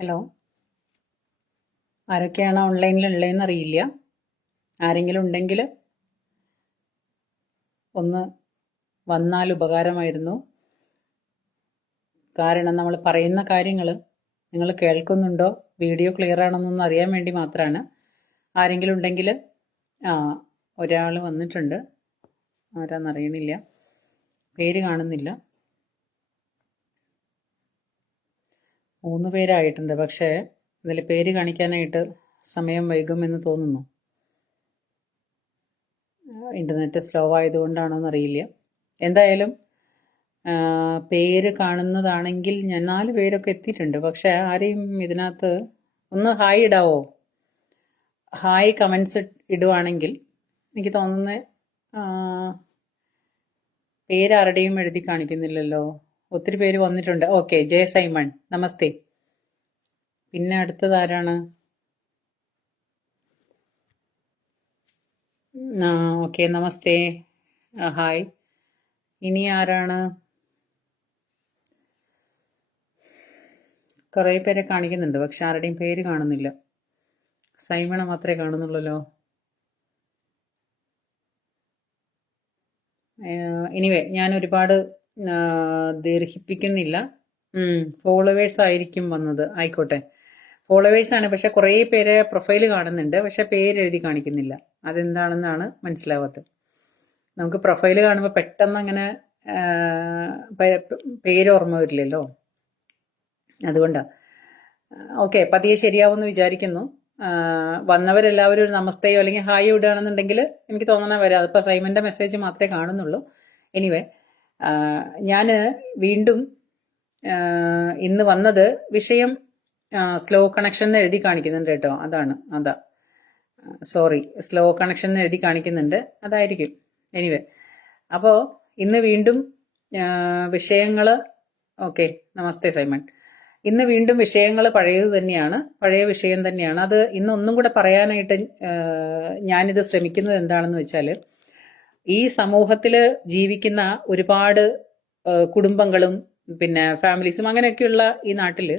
Hello. ആരൊക്കെയാണ് ഓൺലൈനിൽ ഉള്ളതെന്ന് അറിയില്ല. ആരെങ്കിലും ഉണ്ടെങ്കിൽ ഒന്ന് വന്നാൽ ഉപകാരമായിരുന്നു. കാരണം നമ്മൾ പറയുന്ന കാര്യങ്ങൾ നിങ്ങൾ കേൾക്കുന്നുണ്ടോ, വീഡിയോ ക്ലിയർ ആണെന്നൊന്ന് അറിയാൻ വേണ്ടി മാത്രമാണ്. ആരെങ്കിലും ഉണ്ടെങ്കിൽ ഒരാൾ വന്നിട്ടുണ്ട്, ആരാന്നറിയണില്ല, പേര് കാണുന്നില്ല. 3 പേരായിട്ടുണ്ട്, പക്ഷേ അതിൽ പേര് കാണിക്കാനായിട്ട് സമയം വൈകുമെന്ന് തോന്നുന്നു. ഇൻ്റർനെറ്റ് സ്ലോ ആയതുകൊണ്ടാണോ എന്നറിയില്ല. എന്തായാലും പേര് കാണുന്നതാണെങ്കിൽ ഞാൻ 4 പേരൊക്കെ എത്തിയിട്ടുണ്ട്, പക്ഷേ ആരെയും ഇതിനകത്ത് ഒന്ന് ഹായ് ഇടാവോ? ഹായ് കമൻസ് ഇടുവാണെങ്കിൽ എനിക്ക് തോന്നുന്നത് പേരാരുടെയും എഴുതി കാണിക്കുന്നില്ലല്ലോ. ഒത്തിരി പേര് വന്നിട്ടുണ്ട്. ഓക്കെ, ജയ സൈമൺ, നമസ്തേ. പിന്നെ അടുത്തത് ആരാണ്? ഓക്കെ, നമസ്തേ, ഹായ്. ഇനി ആരാണ്? കുറേ പേരെ കാണിക്കുന്നുണ്ട്, പക്ഷെ ആരുടെയും പേര് കാണുന്നില്ല. സൈമണ മാത്രമേ കാണുന്നുള്ളല്ലോ. എനിവേ, ഞാൻ ഒരുപാട് ദീർഘിപ്പിക്കുന്നില്ല. ഫോളോവേഴ്സ് ആയിരിക്കും വന്നത്. ആയിക്കോട്ടെ, ഫോളോവേഴ്സാണ്. പക്ഷെ കുറേ പേര് പ്രൊഫൈല് കാണുന്നുണ്ട്, പക്ഷെ പേരെഴുതി കാണിക്കുന്നില്ല. അതെന്താണെന്നാണ് മനസ്സിലാവാത്തത്. നമുക്ക് പ്രൊഫൈല് കാണുമ്പോൾ പെട്ടെന്ന് അങ്ങനെ പേര് ഓർമ്മ വരില്ലല്ലോ, അതുകൊണ്ടാണ്. ഓക്കെ, പതിയെ ശരിയാവുമെന്ന് വിചാരിക്കുന്നു. വന്നവരെല്ലാവരും ഒരു നമസ്തയോ അല്ലെങ്കിൽ ഹായ് ഇടുകയാണെന്നുണ്ടെങ്കിൽ എനിക്ക് തോന്നണ വരാം. അതിപ്പോൾ സൈമൻ്റെ മെസ്സേജ് മാത്രമേ കാണുന്നുള്ളൂ. എനിവേ, ഞാൻ വീണ്ടും ഇന്ന് വന്നത് വിഷയം സ്ലോ കണക്ഷൻ എന്ന് എഴുതി കാണിക്കുന്നുണ്ട് കേട്ടോ. അതാ സോറി, സ്ലോ കണക്ഷൻ എന്ന് എഴുതി കാണിക്കുന്നുണ്ട്, അതായിരിക്കും. എനിവേ, അപ്പോൾ ഇന്ന് വീണ്ടും വിഷയങ്ങൾ ഓക്കെ, നമസ്തേ സൈമൺ. ഇന്ന് വീണ്ടും വിഷയങ്ങൾ പഴയ വിഷയം തന്നെയാണ്. അത് ഇന്നൊന്നും കൂടെ പറയാനായിട്ട് ഞാനിത് ശ്രമിക്കുന്നത് എന്താണെന്ന് വെച്ചാൽ, ഈ സമൂഹത്തിൽ ജീവിക്കുന്ന ഒരുപാട് കുടുംബങ്ങളും പിന്നെ ഫാമിലീസും അങ്ങനെയൊക്കെയുള്ള ഈ നാട്ടിൽ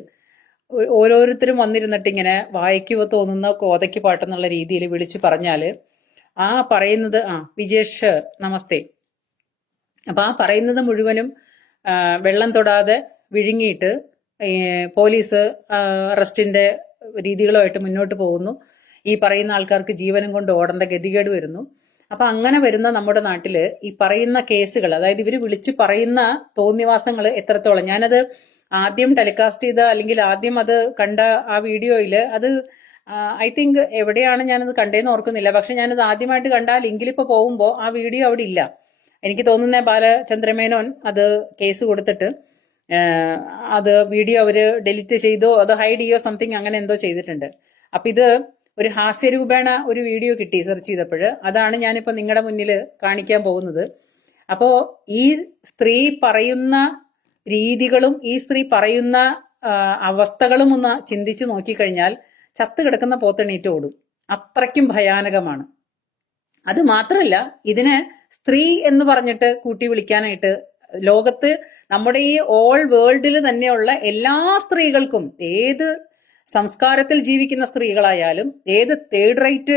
ഓരോരുത്തരും വന്നിരുന്നിട്ട് ഇങ്ങനെ വായിക്കുക തോന്നുന്ന കോതയ്ക്ക് പാട്ടെന്നുള്ള രീതിയിൽ വിളിച്ചു പറഞ്ഞാൽ പറയുന്നത് വിജേഷ് നമസ്തേ. അപ്പം പറയുന്നത് മുഴുവനും വെള്ളം തൊടാതെ വിഴുങ്ങിയിട്ട് പോലീസ് അറസ്റ്റിന്റെ രീതികളുമായിട്ട് മുന്നോട്ട് പോകുന്നു. ഈ പറയുന്ന ആൾക്കാർക്ക് ജീവനും കൊണ്ട് ഓടേണ്ട ഗതികേട് വരുന്നു. അപ്പൊ അങ്ങനെ വരുന്ന നമ്മുടെ നാട്ടില് ഈ പറയുന്ന കേസുകൾ, അതായത് ഇവര് വിളിച്ച് പറയുന്ന തോന്നിവാസങ്ങൾ എത്രത്തോളം, ഞാനത് ആദ്യം ടെലികാസ്റ്റ് ചെയ്ത അല്ലെങ്കിൽ ആദ്യം അത് കണ്ട ആ വീഡിയോയില് അത് ഐ തിങ്ക് എവിടെയാണ് ഞാനത് കണ്ടേന്ന് ഓർക്കുന്നില്ല, പക്ഷെ ഞാനത് ആദ്യമായിട്ട് കണ്ട ആ ലിങ്കിൽ ഇപ്പൊ പോകുമ്പോൾ ആ വീഡിയോ അവിടെ ഇല്ല. എനിക്ക് തോന്നുന്ന ബാലചന്ദ്രമേനോൻ അത് കേസ് കൊടുത്തിട്ട് അത് വീഡിയോ അവര് ഡിലീറ്റ് ചെയ്തോ അത് ഹൈഡ് ചെയ്യോ സംതിങ് അങ്ങനെ എന്തോ ചെയ്തിട്ടുണ്ട്. അപ്പൊ ഇത് ഒരു ഹാസ്യരൂപേണ ഒരു വീഡിയോ കിട്ടി സെർച്ച് ചെയ്തപ്പോൾ. അതാണ് ഞാനിപ്പോ നിങ്ങളുടെ മുന്നിൽ കാണിക്കാൻ പോകുന്നത്. അപ്പോ ഈ സ്ത്രീ പറയുന്ന രീതികളും ഈ സ്ത്രീ പറയുന്ന അവസ്ഥകളും ഒന്ന് ചിന്തിച്ചു നോക്കിക്കഴിഞ്ഞാൽ ചത്തു കിടക്കുന്ന പോത്തെണീറ്റ് ഓടും. അത്രയ്ക്കും ഭയാനകമാണ്. അത് മാത്രമല്ല, ഇതിന് സ്ത്രീ എന്ന് പറഞ്ഞിട്ട് കൂട്ടി വിളിക്കാനായിട്ട് ലോകത്ത് നമ്മുടെ ഈ ഓൾ വേൾഡിൽ തന്നെയുള്ള എല്ലാ സ്ത്രീകൾക്കും, ഏത് സംസ്കാരത്തിൽ ജീവിക്കുന്ന സ്ത്രീകളായാലും, ഏത് തേർഡ് റൈറ്റ്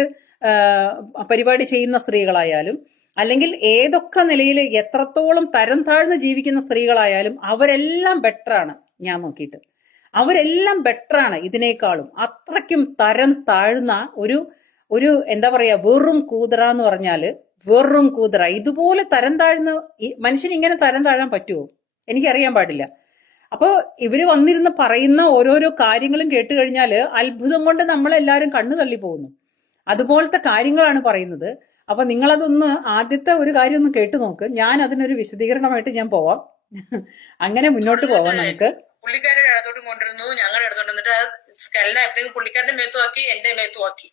പരിപാടി ചെയ്യുന്ന സ്ത്രീകളായാലും, അല്ലെങ്കിൽ ഏതൊക്കെ നിലയിൽ എത്രത്തോളം തരം താഴ്ന്ന് ജീവിക്കുന്ന സ്ത്രീകളായാലും അവരെല്ലാം ബെറ്ററാണ്. ഞാൻ നോക്കിയിട്ട് അവരെല്ലാം ബെറ്ററാണ് ഇതിനേക്കാളും. അത്രയ്ക്കും തരം താഴ്ന്ന ഒരു എന്താ പറയാ, വെറും കൂതറ എന്ന് പറഞ്ഞാല് വെറും കൂതറ. ഇതുപോലെ തരം താഴ്ന്ന മനുഷ്യന് ഇങ്ങനെ തരം താഴാൻ പറ്റുമോ? എനിക്കറിയാൻ പാടില്ല. അപ്പോ ഇവര് വന്നിരുന്ന് പറയുന്ന ഓരോരോ കാര്യങ്ങളും കേട്ട് കഴിഞ്ഞാല് അത്ഭുതം കൊണ്ട് നമ്മളെല്ലാരും കണ്ണു തള്ളി പോകുന്നു. അതുപോലത്തെ കാര്യങ്ങളാണ് പറയുന്നത്. അപ്പൊ നിങ്ങളതൊന്ന് ആദ്യത്തെ ഒരു കാര്യം ഒന്ന് കേട്ടു നോക്ക്. ഞാൻ അതിനൊരു വിശദീകരണമായിട്ട് ഞാൻ പോവാം. അങ്ങനെ മുന്നോട്ട് പോവാം നമുക്ക്. പുള്ളിക്കാരുടെ ഇടത്തോട്ടും കൊണ്ടിരുന്നു, ഞങ്ങളുടെ ഇടത്തോട്ട് വന്നിട്ട് സ്കെലിനായപ്പോഴത്തേക്കും പുള്ളിക്കാരുടെ മേത്തുമാക്കി, എന്റെ മേത്തുമാക്കി.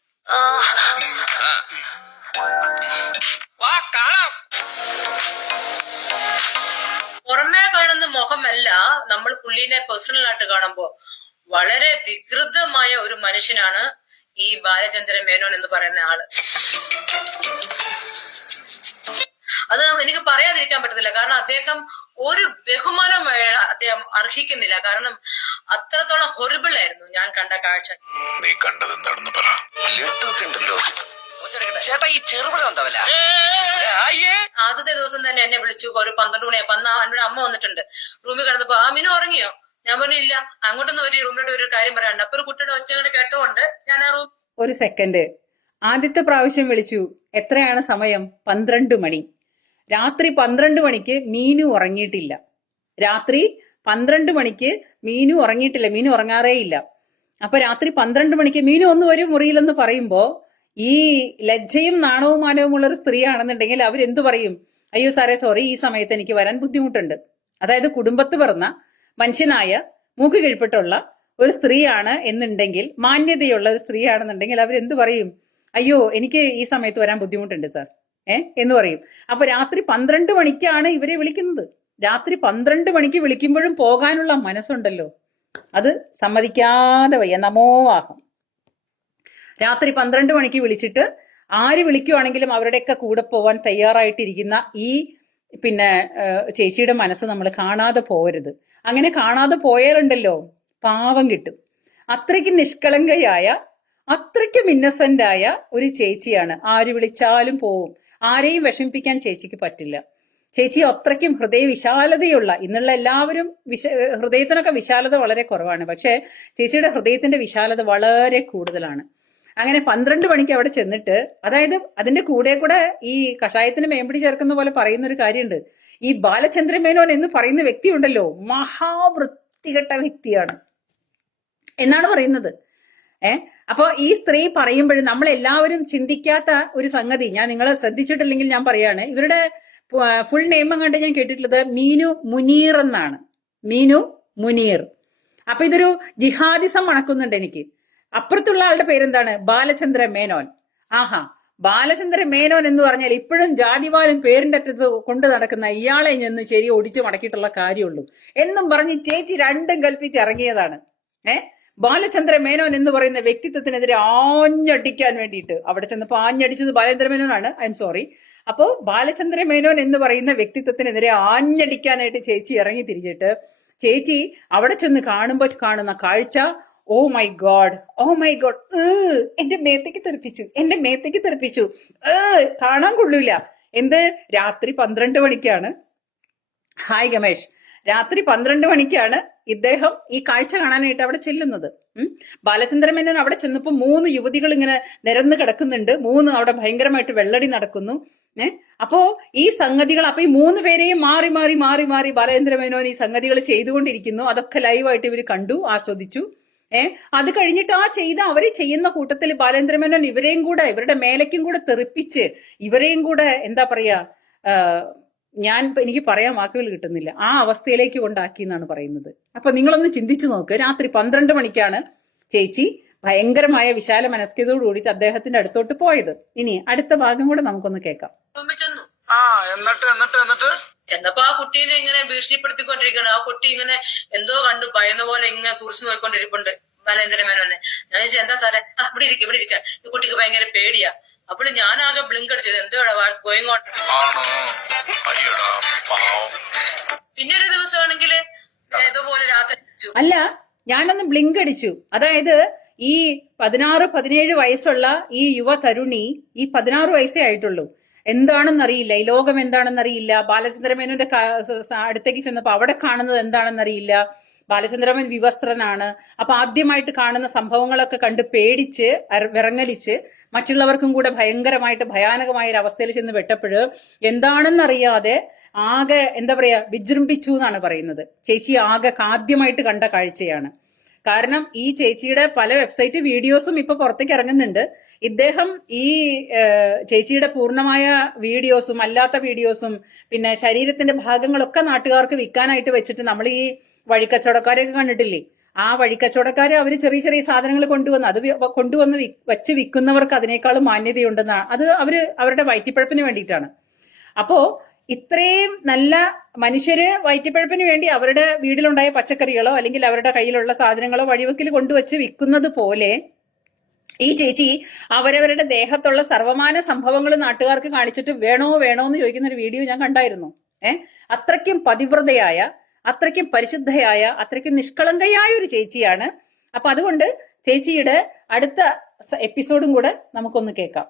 പുറമേ കാണുന്ന മുഖമല്ല നമ്മൾ പുള്ളിനെ പേഴ്സണൽ ആയിട്ട് കാണുമ്പോ വളരെ വികൃതമായ ഒരു മനുഷ്യനാണ് ഈ ബാലചന്ദ്രൻ മേനോൻ എന്ന് പറയുന്ന ആള്. അത് എനിക്ക് പറയാതിരിക്കാൻ പറ്റത്തില്ല. കാരണം അദ്ദേഹം ഒരു ബഹുമാനം അദ്ദേഹം അർഹിക്കുന്നില്ല. കാരണം അത്രത്തോളം ഹൊറിബിൾ ആയിരുന്നു ഞാൻ കണ്ട കാഴ്ച. നീ കണ്ടത് എന്താണെന്ന് പറ. ലഡ്ഡുക്കെ ഉണ്ടല്ലോ ചേട്ടാ, ഈ ചെറുപഴം എന്താവല്ല. ആദ്യത്തെ ദിവസം തന്നെ എന്നെ വിളിച്ചു. ഒരു 12 മണിയായപ്പോ അന്ന് എന്നോട് അമ്മ വന്നിട്ടുണ്ട്. റൂമിൽ കിടന്നപ്പോ മിനു ഉറങ്ങിയോ? ഞാൻ പറഞ്ഞില്ല. അങ്ങോട്ടൊന്നും ഒരു റൂമിലോട്ട് ഒരു കാര്യം പറയാനുണ്ട്. അപ്പൊ ഒരു കുട്ടിയുടെ ഒച്ച കൂടെ കേട്ടോണ്ട് ഞാൻ ആ റൂം. ഒരു സെക്കൻഡ്. ആദ്യത്തെ പ്രാവശ്യം വിളിച്ചു. എത്രയാണ് സമയം? 12 മണി. രാത്രി 12 മണിക്ക് മീനു ഉറങ്ങിയിട്ടില്ല. രാത്രി 12 മണിക്ക് മീനു ഉറങ്ങിയിട്ടില്ല. മീനു ഉറങ്ങാറേ ഇല്ല. അപ്പൊ രാത്രി 12 മണിക്ക് മീനു ഒന്ന് വരും മുറിയിലെന്ന് പറയുമ്പോ ഈ ലജ്ജയും നാണവും മാനവുമുള്ള ഒരു സ്ത്രീയാണെന്നുണ്ടെങ്കിൽ അവരെന്തു പറയും? അയ്യോ സാറേ സോറി, ഈ സമയത്ത് എനിക്ക് വരാൻ ബുദ്ധിമുട്ടുണ്ട്. അതായത് കുടുംബത്ത് പിറന്ന മനുഷ്യനായ മൂക്ക് കിഴിപ്പിട്ടുള്ള ഒരു സ്ത്രീയാണ് എന്നുണ്ടെങ്കിൽ, മാന്യതയുള്ള ഒരു സ്ത്രീയാണെന്നുണ്ടെങ്കിൽ അവരെന്തു പറയും? അയ്യോ എനിക്ക് ഈ സമയത്ത് വരാൻ ബുദ്ധിമുട്ടുണ്ട് സാർ എന്ന് പറയും. അപ്പൊ രാത്രി 12 മണിക്കാണ് ഇവരെ വിളിക്കുന്നത്. രാത്രി 12 മണിക്ക് വിളിക്കുമ്പോഴും പോകാനുള്ള മനസ്സുണ്ടല്ലോ, അത് സമ്മതിക്കാതെ വയ്യ. നമോവാഹം. രാത്രി 12 മണിക്ക് വിളിച്ചിട്ട് ആര് വിളിക്കുവാണെങ്കിലും അവരുടെയൊക്കെ കൂടെ പോവാൻ തയ്യാറായിട്ടിരിക്കുന്ന ഈ ചേച്ചിയുടെ മനസ്സ് നമ്മൾ കാണാതെ പോകരുത്. അങ്ങനെ കാണാതെ പോയാലുണ്ടല്ലോ പാവം കിട്ടും. അത്രയ്ക്ക് നിഷ്കളങ്കയായ, അത്രയ്ക്കും ഇന്നസെന്റ് ആയ ഒരു ചേച്ചിയാണ്. ആര് വിളിച്ചാലും പോവും. ആരെയും വിഷമിപ്പിക്കാൻ ചേച്ചിക്ക് പറ്റില്ല. ചേച്ചി അത്രയ്ക്കും ഹൃദയ വിശാലതയുള്ള, ഇന്നുള്ള എല്ലാവരും ഹൃദയത്തിനൊക്കെ വിശാലത വളരെ കുറവാണ്, പക്ഷെ ചേച്ചിയുടെ ഹൃദയത്തിന്റെ വിശാലത വളരെ കൂടുതലാണ്. അങ്ങനെ 12 മണിക്ക് അവിടെ ചെന്നിട്ട്, അതായത് അതിന്റെ കൂടെ ഈ കഷായത്തിന് മേമ്പടി ചേർക്കുന്ന പോലെ പറയുന്ന ഒരു കാര്യമുണ്ട്. ഈ ബാലചന്ദ്ര മേനോൻ എന്ന് പറയുന്ന വ്യക്തി ഉണ്ടല്ലോ, മഹാവൃത്തികെട്ട വ്യക്തിയാണ് എന്നാണ് പറയുന്നത്. അപ്പൊ ഈ സ്ത്രീ പറയുമ്പോഴും നമ്മളെല്ലാവരും ചിന്തിക്കാത്ത ഒരു സംഗതി, ഞാൻ നിങ്ങളെ ശ്രദ്ധിച്ചിട്ടില്ലെങ്കിൽ ഞാൻ പറയാണ്, ഇവരുടെ ഫുൾ നെയിം കണ്ട് ഞാൻ കേട്ടിട്ടുള്ളത് മീനു മുനീർ എന്നാണ്. മീനു മുനീർ. അപ്പൊ ഇതൊരു ജിഹാദിസം മണക്കുന്നുണ്ട് എനിക്ക്. അപ്പുറത്തുള്ള ആളുടെ പേരെന്താണ്? ബാലചന്ദ്ര മേനോൻ. ആഹാ, ബാലചന്ദ്ര മേനോൻ എന്ന് പറഞ്ഞാൽ ഇപ്പോഴും ജാതിവാലും പേരിന്റെ അറ്റത്ത് കൊണ്ട് നടക്കുന്ന ഇയാളെ നിന്ന് ശരി ഒടിച്ചു മടക്കിയിട്ടുള്ള കാര്യമുള്ളൂ എന്നും പറഞ്ഞ് ചേച്ചി രണ്ടും കൽപ്പിച്ച് ഇറങ്ങിയതാണ്. ബാലചന്ദ്ര മേനോൻ എന്ന് പറയുന്ന വ്യക്തിത്വത്തിനെതിരെ ആഞ്ഞടിക്കാൻ വേണ്ടിയിട്ട് അവിടെ ചെന്നപ്പോ ആഞ്ഞടിച്ചത് ബാലേന്ദ്ര മേനോനാണ്. I'm sorry. അപ്പോ ബാലചന്ദ്ര മേനോൻ എന്ന് പറയുന്ന വ്യക്തിത്വത്തിനെതിരെ ആഞ്ഞടിക്കാനായിട്ട് ചേച്ചി ഇറങ്ങി തിരിച്ചിട്ട് ചേച്ചി അവിടെ ചെന്ന് കാണുമ്പോൾ കാണുന്ന കാഴ്ച, ഓ മൈ ഗോഡ്, എന്റെ മേത്തേക്ക് തെറിപ്പിച്ചു, കാണാൻ കൊള്ളൂല. എന്ത്? രാത്രി 12 മണിക്കാണ്. ഹായ് ഗമേഷ്. രാത്രി 12 മണിക്കാണ് ഇദ്ദേഹം ഈ കാഴ്ച കാണാനായിട്ട് അവിടെ ചെല്ലുന്നത്. ബാലചന്ദ്ര മേനോൻ അവിടെ ചെന്നപ്പോ 3 യുവതികൾ ഇങ്ങനെ നിരന്ന് കിടക്കുന്നുണ്ട്. 3 അവിടെ ഭയങ്കരമായിട്ട് വെള്ളടി നടക്കുന്നു. അപ്പോ ഈ സംഗതികൾ, അപ്പൊ ഈ 3 പേരെയും മാറി മാറി മാറി മാറി ബാലചന്ദ്ര മേനോൻ ഈ സംഗതികൾ ചെയ്തുകൊണ്ടിരിക്കുന്നു. അതൊക്കെ ലൈവായിട്ട് ഇവർ കണ്ടു, ആസ്വദിച്ചു. അത് കഴിഞ്ഞിട്ട് അവര് ചെയ്യുന്ന കൂട്ടത്തിൽ ബാലേന്ദ്ര മേനോൻ ഇവരെയും കൂടെ, ഇവരുടെ മേലേക്കും കൂടെ തെറിപ്പിച്ച് ഇവരെയും കൂടെ എന്താ പറയാ, എനിക്ക് പറയാൻ വാക്കുകൾ കിട്ടുന്നില്ല, ആ അവസ്ഥയിലേക്ക് കൊണ്ടാക്കി എന്നാണ് പറയുന്നത്. അപ്പൊ നിങ്ങളൊന്ന് ചിന്തിച്ചു നോക്ക്. രാത്രി 12 മണിക്കാണ് ചേച്ചി ഭയങ്കരമായ വിശാല മനസ്കതയോട് കൂടിയിട്ട് അദ്ദേഹത്തിന്റെ അടുത്തോട്ട് പോയത്. ഇനി അടുത്ത ഭാഗം കൂടെ നമുക്കൊന്ന് കേൾക്കാം. ചെന്നപ്പോ ആ കുട്ടീനെ ഇങ്ങനെ ഭീഷണിപ്പെടുത്തിക്കൊണ്ടിരിക്കണം. ആ കുട്ടി ഇങ്ങനെ എന്തോ കണ്ടു ഭയന്ന പോലെ ഇങ്ങനെ തുറച്ചു നോക്കിക്കൊണ്ടിരിപ്പുണ്ട് ബാലേന്ദ്ര മേനോനെ. ഞാൻ ചോദിച്ചു, എന്താ സാറേ? ഇവിടെ ഇരിക്കാം, ഈ കുട്ടിക്ക് ഭയങ്കര പേടിയാ. അപ്പോൾ ഞാനാകെ ബ്ലിങ്ക് അടിച്ചത്, എന്തോടാ വാട്സ് ഗോയിങ് ഓൺ. പിന്നെ ഒരു ദിവസമാണെങ്കിൽ ഇതുപോലെ രാത്രി അല്ല, ഞാനൊന്ന് ബ്ലിങ്ക് അടിച്ചു. അതായത് ഈ 16-17 വയസ്സുള്ള ഈ യുവ തരുണി, ഈ 16 വയസ്സേ ആയിട്ടുള്ളൂ. എന്താണെന്നറിയില്ല, ഈ ലോകം എന്താണെന്നറിയില്ല. ബാലചന്ദ്ര മേനോന്റെ അടുത്തേക്ക് ചെന്നപ്പോ അവിടെ കാണുന്നത് എന്താണെന്നറിയില്ല. ബാലചന്ദ്രമേനോൻ വിവസ്ത്രനാണ്. അപ്പൊ ആദ്യമായിട്ട് കാണുന്ന സംഭവങ്ങളൊക്കെ കണ്ട് പേടിച്ച് വിറങ്ങലിച്ച് മറ്റുള്ളവർക്കും കൂടെ ഭയങ്കരമായിട്ട് ഭയാനകമായ ഒരു അവസ്ഥയിൽ ചെന്ന് പെട്ടപ്പോഴ് എന്താണെന്നറിയാതെ ആകെ എന്താ പറയാ വിജൃംഭിച്ചു എന്നാണ് പറയുന്നത്. ചേച്ചി ആകെ ആദ്യമായിട്ട് കണ്ട കാഴ്ചയാണ്. കാരണം ഈ ചേച്ചിയുടെ പല വെബ്സൈറ്റ് വീഡിയോസും ഇപ്പൊ പുറത്തേക്ക് ഇറങ്ങുന്നുണ്ട്. ഇദ്ദേഹം ഈ ചേച്ചിയുടെ പൂർണ്ണമായ വീഡിയോസും അല്ലാത്ത വീഡിയോസും പിന്നെ ശരീരത്തിന്റെ ഭാഗങ്ങളൊക്കെ നാട്ടുകാർക്ക് വിൽക്കാനായിട്ട് വെച്ചിട്ട് നമ്മൾ ഈ വഴിക്കച്ചവടക്കാരെയൊക്കെ കണ്ടിട്ടില്ലേ? ആ വഴിക്കച്ചവടക്കാരെ അവര് ചെറിയ ചെറിയ സാധനങ്ങൾ കൊണ്ടുവന്ന് വെച്ച് വിൽക്കുന്നവർക്ക് അതിനേക്കാളും മാന്യതയുണ്ടെന്നാണ്. അത് അവരുടെ വയറ്റിപ്പഴപ്പിന് വേണ്ടിയിട്ടാണ്. അപ്പോ ഇത്രയും നല്ല മനുഷ്യര് വയറ്റിപ്പഴപ്പിന് വേണ്ടി അവരുടെ വീട്ടിലുണ്ടായ പച്ചക്കറികളോ അല്ലെങ്കിൽ അവരുടെ കയ്യിലുള്ള സാധനങ്ങളോ വഴിവെക്കിൽ കൊണ്ടുവച്ച് വിൽക്കുന്നത് പോലെ ഈ ചേച്ചി അവരവരുടെ ദേഹത്തുള്ള സർവമാന സംഭവങ്ങൾ നാട്ടുകാർക്ക് കാണിച്ചിട്ട് വേണോ എന്ന് ചോദിക്കുന്ന ഒരു വീഡിയോ ഞാൻ കണ്ടായിരുന്നു. അത്രയ്ക്കും പതിവ്രതയായ, അത്രയ്ക്കും പരിശുദ്ധയായ, അത്രയ്ക്കും നിഷ്കളങ്കയായ ഒരു ചേച്ചിയാണ്. അപ്പൊ അതുകൊണ്ട് ചേച്ചിയുടെ അടുത്ത എപ്പിസോഡും കൂടെ നമുക്കൊന്ന് കേൾക്കാം.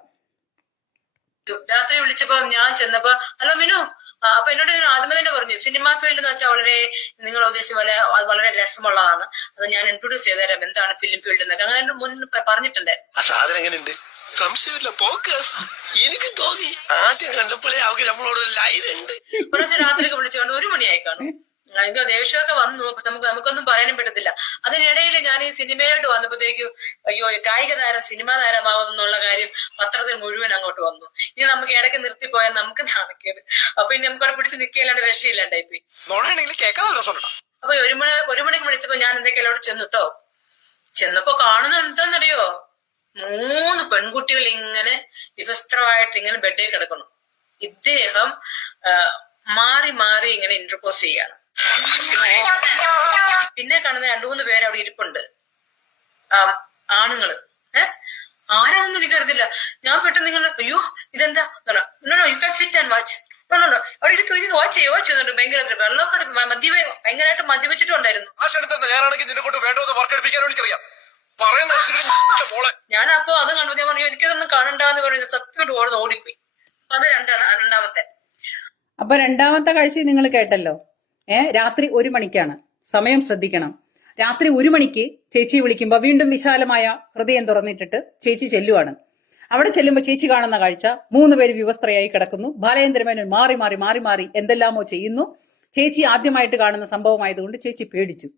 രാത്രി വിളിച്ചപ്പോ ഞാൻ ചെന്നപ്പോ ഹലോ മിനു, അപ്പൊ എന്നോട് ഞാൻ ആദ്യമേ തന്നെ പറഞ്ഞു സിനിമാ ഫീൽഡ് എന്ന് വെച്ചാൽ വളരെ നിങ്ങൾ ഉദ്ദേശിച്ച പോലെ വളരെ രസമുള്ളതാണ്, അത് ഞാൻ ഇൻട്രൊഡ്യൂസ് ചെയ്തുതരാം എന്താണ് ഫിലിം ഫീൽഡ് എന്നൊക്കെ അങ്ങനെ എന്റെ മുന്നിൽ പറഞ്ഞിട്ടുണ്ട്. ആ സാധനം എങ്ങനെയുണ്ട്? സംശയമില്ല, പോക്കസ്. എനിക്ക് തോന്നി ആദ്യം കണ്ടപ്പോഴേ അവർക്ക് നമ്മളോട് ലൈൻ ഉണ്ട്. കുറച്ച് രാത്രിയൊക്കെ വിളിച്ചുകൊണ്ട് 1 മണിയായി കാണും. എനിക്ക് ദേഷ്യമൊക്കെ വന്നു, നമുക്കൊന്നും പറയാനും പറ്റത്തില്ല. അതിനിടയിൽ ഞാൻ ഈ സിനിമയിലോട്ട് വന്നപ്പോഴത്തേക്കും അയ്യോ കായിക താരം സിനിമാ താരമാകുന്നുള്ള കാര്യം പത്രത്തിൽ മുഴുവൻ അങ്ങോട്ട് വന്നു. ഇനി നമുക്ക് ഇടയ്ക്ക് നിർത്തിപ്പോയാൽ നമുക്ക് നാണക്കേട്. അപ്പൊ ഇനി നമുക്കവിടെ പിടിച്ച് നിൽക്കില്ലാണ്ട് രക്ഷയില്ലാണ്ടായിപ്പോയി. അപ്പൊ 1 മണിക്ക് വിളിച്ചപ്പോ ഞാൻ എന്തൊക്കെയല്ലോ അവിടെ ചെന്നിട്ടോ. ചെന്നപ്പോ കാണുന്ന എന്താന്നറിയോ, 3 പെൺകുട്ടികൾ ഇങ്ങനെ വിവസ്ത്രമായിട്ട് ഇങ്ങനെ ബെഡിൽ കിടക്കണം. ഇദ്ദേഹം മാറി മാറി ഇങ്ങനെ ഇന്റർപോസ് ചെയ്യാണ്. പിന്നെ കാണുന്ന 2-3 പേര് അവിടെ ഇരിപ്പുണ്ട്, ആണുങ്ങള്. ആരാണെന്ന് എനിക്കറിയത്തില്ല. ഞാൻ പെട്ടെന്ന് ഇങ്ങനെ അയ്യോ ഇതെന്താ you can sit and watch, അവിടെ ഇരിക്കും, വാച്ച് ചെയ്യുന്നുണ്ട്. ഭയങ്കര വെള്ളമൊക്കെ ഭയങ്കരമായിട്ട് മദ്യപിച്ചിട്ടുണ്ടായിരുന്നു. ഞാൻ അപ്പൊ അത് കണ്ടു. ഞാൻ പറഞ്ഞു എനിക്കതൊന്നും കാണണ്ടെന്ന് പറഞ്ഞു സത്യമായിട്ട് ഓടിപ്പോയി. അത് രണ്ടാമത്തെ. അപ്പൊ രണ്ടാമത്തെ കാഴ്ച നിങ്ങൾ കേട്ടല്ലോ. രാത്രി 1 മണിക്കാണ്. സമയം ശ്രദ്ധിക്കണം. രാത്രി 1 മണിക്ക് ചേച്ചി വിളിക്കുമ്പോ വീണ്ടും വിശാലമായ ഹൃദയം തുറന്നിട്ടിട്ട് ചേച്ചി ചെല്ലുവാണ്. അവിടെ ചെല്ലുമ്പോ ചേച്ചി കാണുന്ന കാഴ്ച 3 പേര് വിവസ്ത്രയായി കിടക്കുന്നു. ബാലചന്ദ്രമേനോൻ മാറി മാറി മാറി മാറി എന്തെല്ലാമോ ചെയ്യുന്നു. ചേച്ചി ആദ്യമായിട്ട് കാണുന്ന സംഭവമായതുകൊണ്ട് ചേച്ചി പേടിച്ചു.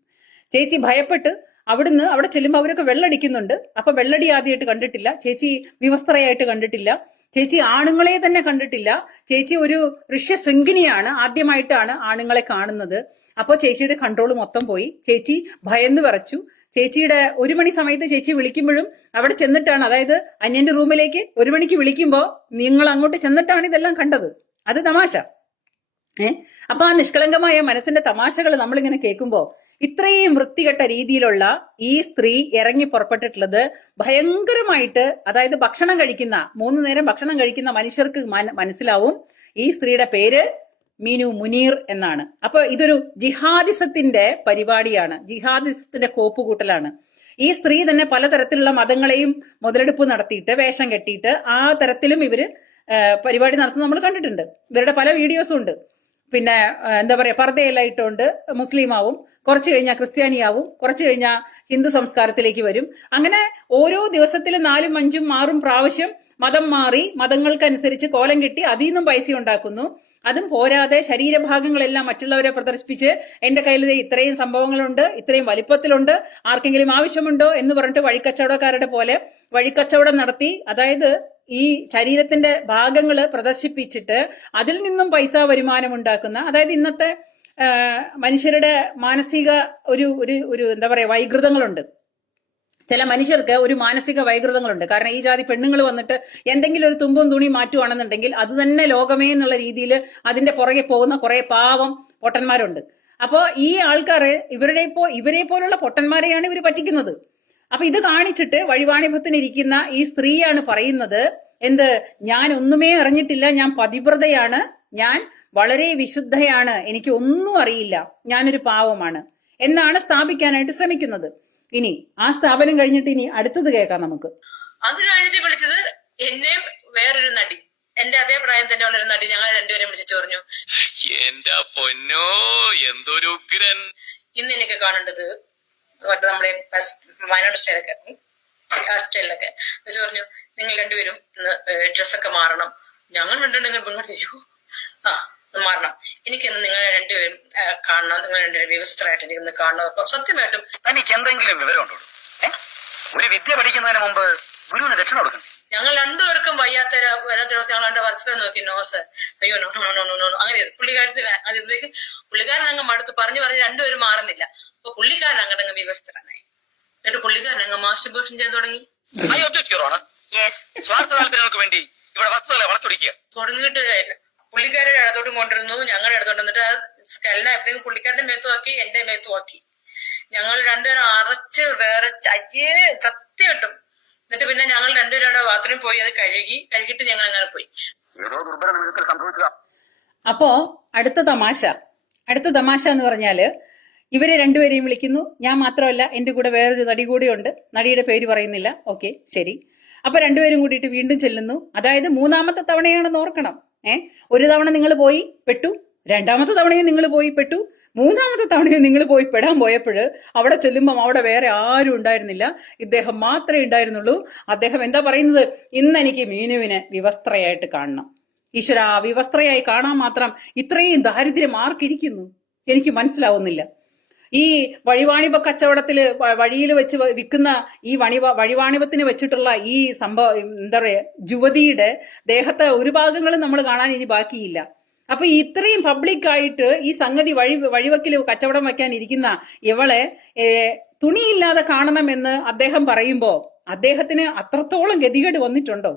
ചേച്ചി ഭയപ്പെട്ട് അവിടെ ചെല്ലുമ്പോൾ അവരൊക്കെ വെള്ളടിക്കുന്നുണ്ട്. അപ്പൊ വെള്ളടി ആദ്യമായിട്ട് കണ്ടിട്ടില്ല, ചേച്ചി വിവസ്ത്രയായിട്ട് കണ്ടിട്ടില്ല, ചേച്ചി ആണുങ്ങളെ തന്നെ കണ്ടിട്ടില്ല. ചേച്ചി ഒരു ഋഷ്യശൃംഖിനിയാണ്, ആദ്യമായിട്ടാണ് ആണുങ്ങളെ കാണുന്നത്. അപ്പോൾ ചേച്ചിയുടെ കൺട്രോൾ മൊത്തം പോയി. ചേച്ചി ഭയന്ന് വിറച്ചു. ചേച്ചിയുടെ 1 മണി സമയത്ത് ചേച്ചി വിളിക്കുമ്പോഴും അവിടെ ചെന്നിട്ടാണ്, അതായത് അന്യന്റെ റൂമിലേക്ക് 1 മണിക്ക് വിളിക്കുമ്പോ നിങ്ങൾ അങ്ങോട്ട് ചെന്നിട്ടാണ് ഇതെല്ലാം കണ്ടത്. അത് തമാശ. അപ്പൊ ആ നിഷ്കളങ്കമായ മനസ്സിന്റെ തമാശകൾ നമ്മളിങ്ങനെ കേൾക്കുമ്പോ ഇത്രയും വൃത്തികെട്ട രീതിയിലുള്ള ഈ സ്ത്രീ ഇറങ്ങി പുറപ്പെട്ടിട്ടുള്ളത് ഭയങ്കരമായിട്ട്, അതായത് ഭക്ഷണം കഴിക്കുന്ന 3 നേരം ഭക്ഷണം കഴിക്കുന്ന മനുഷ്യർക്ക് മനസ്സിലാവും ഈ സ്ത്രീയുടെ പേര് മീനു മുനീർ എന്നാണ്. അപ്പൊ ഇതൊരു ജിഹാദിസത്തിന്റെ പരിപാടിയാണ്, ജിഹാദിസത്തിന്റെ കോപ്പുകൂട്ടലാണ്. ഈ സ്ത്രീ തന്നെ പലതരത്തിലുള്ള മതങ്ങളെയും മുതലെടുപ്പ് നടത്തിയിട്ട് വേഷം കെട്ടിയിട്ട് ആ തരത്തിലും ഇവര് പരിപാടി നടത്തുന്നത് നമ്മൾ കണ്ടിട്ടുണ്ട്. ഇവരുടെ പല വീഡിയോസും ഉണ്ട്. പിന്നെ എന്താ പറയാ, പർദ്ദയെല്ലാം ഇട്ടുകൊണ്ട് മുസ്ലിം ആവും, കുറച്ചു കഴിഞ്ഞാൽ ക്രിസ്ത്യാനിയാവും, കുറച്ചു കഴിഞ്ഞാൽ ഹിന്ദു സംസ്കാരത്തിലേക്ക് വരും. അങ്ങനെ ഓരോ ദിവസത്തിലും 4, 5, 6 പ്രാവശ്യം മതം മാറി മതങ്ങൾക്കനുസരിച്ച് കോലം കെട്ടി അതിൽ നിന്നും പൈസ ഉണ്ടാക്കുന്നു. അതും പോരാതെ ശരീരഭാഗങ്ങളെല്ലാം മറ്റുള്ളവരെ പ്രദർശിപ്പിച്ച് എന്റെ കയ്യിൽ ഇത്രയും സംഭവങ്ങളുണ്ട്, ഇത്രയും വലിപ്പത്തിലുണ്ട്, ആർക്കെങ്കിലും ആവശ്യമുണ്ടോ എന്ന് പറഞ്ഞിട്ട് വഴിക്കച്ചവടക്കാരുടെ പോലെ വഴിക്കച്ചവടം നടത്തി, അതായത് ഈ ശരീരത്തിന്റെ ഭാഗങ്ങള് പ്രദർശിപ്പിച്ചിട്ട് അതിൽ നിന്നും പൈസ വരുമാനം ഉണ്ടാക്കുന്ന, അതായത് ഇന്നത്തെ മനുഷ്യരുടെ മാനസിക ഒരു എന്താ പറയാ വൈകൃതങ്ങളുണ്ട്. ചില മനുഷ്യർക്ക് ഒരു മാനസിക വൈകൃതങ്ങളുണ്ട്. കാരണം ഈ ജാതി പെണ്ണുങ്ങൾ വന്നിട്ട് എന്തെങ്കിലും ഒരു തുമ്പും തുണി മാറ്റുവാണെന്നുണ്ടെങ്കിൽ അത് തന്നെ ലോകമേ എന്നുള്ള രീതിയിൽ അതിന്റെ പുറകെ പോകുന്ന കുറെ പാവം പൊട്ടന്മാരുണ്ട്. അപ്പോ ഈ ആൾക്കാര് ഇവരെ പോലുള്ള പൊട്ടന്മാരെയാണ് ഇവർ പറ്റിക്കുന്നത്. അപ്പൊ ഇത് കാണിച്ചിട്ട് വഴിവാണിഭത്തിനിരിക്കുന്ന ഈ സ്ത്രീയാണ് പറയുന്നത്, ഞാൻ ഒന്നുമേ അറിഞ്ഞിട്ടില്ല, ഞാൻ പതിവ്രതയാണ്, ഞാൻ വളരെ വിശുദ്ധയാണ്, എനിക്ക് ഒന്നും അറിയില്ല, ഞാനൊരു പാവമാണ് എന്നാണ് സ്ഥാപിക്കാനായിട്ട് ശ്രമിക്കുന്നത്. ഇനി ആ സ്ഥാപനം കഴിഞ്ഞിട്ട് ഇനി അടുത്തത് കേൾക്കാം നമുക്ക്. അത് കഴിഞ്ഞിട്ട് വിളിച്ചത് എന്നെ വേറൊരു നടി, എന്റെ അതേ പ്രായം തന്നെ ഉള്ളൊരു നടി, ഞങ്ങൾ രണ്ടുപേരും വിളിച്ചു പറഞ്ഞു എന്റെ പൊന്നോ എന്തൊരു ഉഗ്രൻ, ഇന്ന് എനിക്ക് കാണേണ്ടത് നമ്മുടെ വയനാട് സ്റ്റൈലൊക്കെ വെച്ച് പറഞ്ഞു നിങ്ങൾ രണ്ടുപേരും ഇന്ന് ഡ്രസ്സൊക്കെ മാറണം. ഞങ്ങൾ രണ്ടുപേരും മാറണം, എനിക്കിന്ന് നിങ്ങൾ രണ്ടുപേരും കാണണം, നിങ്ങൾ രണ്ടുപേരും വ്യവസ്ഥരായിട്ട് എനിക്കിന്ന് കാണണം. അപ്പൊ സത്യമായിട്ടും എനിക്ക് എന്തെങ്കിലും വിവരമുണ്ടോ? ഒരു വിദ്യ പഠിക്കുന്നതിന് മുമ്പ് ഗുരുവിന് ദക്ഷിണ കൊടുക്കണം. ഞങ്ങൾ രണ്ടുപേർക്കും വയ്യാത്ത ദിവസം ഞങ്ങൾ എന്റെ പരസ്പരം നോക്കി നോസ് അയ്യോ നോ അങ്ങനെ പുള്ളിക്കാരൻ അങ്ങ് മടുത്ത് പറഞ്ഞു രണ്ടുപേരും മാറുന്നില്ല. അപ്പൊ പുള്ളിക്കാരൻ അങ്ങോട്ടങ്ങ് വ്യവസ്ഥനായി. എന്നിട്ട് പുള്ളിക്കാരൻ അങ്ങ് മാസ്റ്റർബേഷൻ ചെയ്യാൻ തുടങ്ങി. സ്വാർത്ഥ താല്പര്യങ്ങൾക്ക് വേണ്ടി ഇവിടെ വസ്തുതകളെ വളച്ചൊടിക്കുക തുടങ്ങിയിട്ട് പുള്ളിക്കാരുടെ ഇടത്തോട്ടും കൊണ്ടിരുന്നു, ഞങ്ങളുടെ ഇടത്തോട്ട് വന്നിട്ട് സ്കലിനായപ്പോഴത്തേക്കും പുള്ളിക്കാരുടെ മേത്തുമാക്കി, എന്റെ മേത്തുമാക്കി. ഞങ്ങൾ രണ്ടുപേരും അറച്ച് വേറെ ചയ്യേ സത്യമായിട്ടും. എന്നിട്ട് പിന്നെ ഞങ്ങൾ രണ്ടുപേരും ബാത്റൂമിൽ പോയി അത് കഴുകിയിട്ട് ഞങ്ങൾ അങ്ങനെ പോയി. അപ്പോ അടുത്ത തമാശ, അടുത്ത തമാശ എന്ന് പറഞ്ഞാല് ഇവരെ രണ്ടുപേരെയും വിളിക്കുന്നു. ഞാൻ മാത്രമല്ല, എന്റെ കൂടെ വേറൊരു നടി കൂടിയുണ്ട്. നടിയുടെ പേര് പറയുന്നില്ല. ഓക്കെ, ശരി. അപ്പൊ രണ്ടുപേരും കൂടിയിട്ട് വീണ്ടും ചെല്ലുന്നു. അതായത് മൂന്നാമത്തെ തവണയാണെന്ന് ഓർക്കണം. ഒരു തവണ നിങ്ങൾ പോയി പെട്ടു, രണ്ടാമത്തെ തവണയും നിങ്ങൾ പോയി പെട്ടു, മൂന്നാമത്തെ തവണയും നിങ്ങൾ പോയി പെടാൻ പോയപ്പോൾ അവിടെ ചെല്ലുമ്പം അവിടെ വേറെ ആരും ഉണ്ടായിരുന്നില്ല. ഇദ്ദേഹം മാത്രമേ ഉണ്ടായിരുന്നുള്ളൂ. അദ്ദേഹം എന്താ പറയുന്നത്? ഇന്ന് എനിക്ക് മീനുവിനെ വിവസ്ത്രയായിട്ട് കാണണം. ഈശ്വര, വിവസ്ത്രയായി കാണാൻ മാത്രം ഇത്രയും ദാരിദ്ര്യം ആർക്കിരിക്കുന്നു? എനിക്ക് മനസ്സിലാവുന്നില്ല. ഈ വഴിവാണിഭ കച്ചവടത്തില് വഴിയിൽ വെച്ച് വിൽക്കുന്ന ഈ വഴിവാണിഭത്തിന് വെച്ചിട്ടുള്ള ഈ സംഭവം എന്താ പറയാ, യുവതിയുടെ ദേഹത്തെ ഒരു ഭാഗങ്ങളും നമ്മൾ കാണാൻ ഇനി ബാക്കിയില്ല. അപ്പൊ ഇത്രയും പബ്ലിക്കായിട്ട് ഈ സംഗതി വഴിവെക്കില് കച്ചവടം വെക്കാൻ ഇരിക്കുന്ന ഇവളെ തുണിയില്ലാതെ കാണണമെന്ന് അദ്ദേഹം പറയുമ്പോ അദ്ദേഹത്തിന് അത്രത്തോളം ഗതികേട് വന്നിട്ടുണ്ടോ?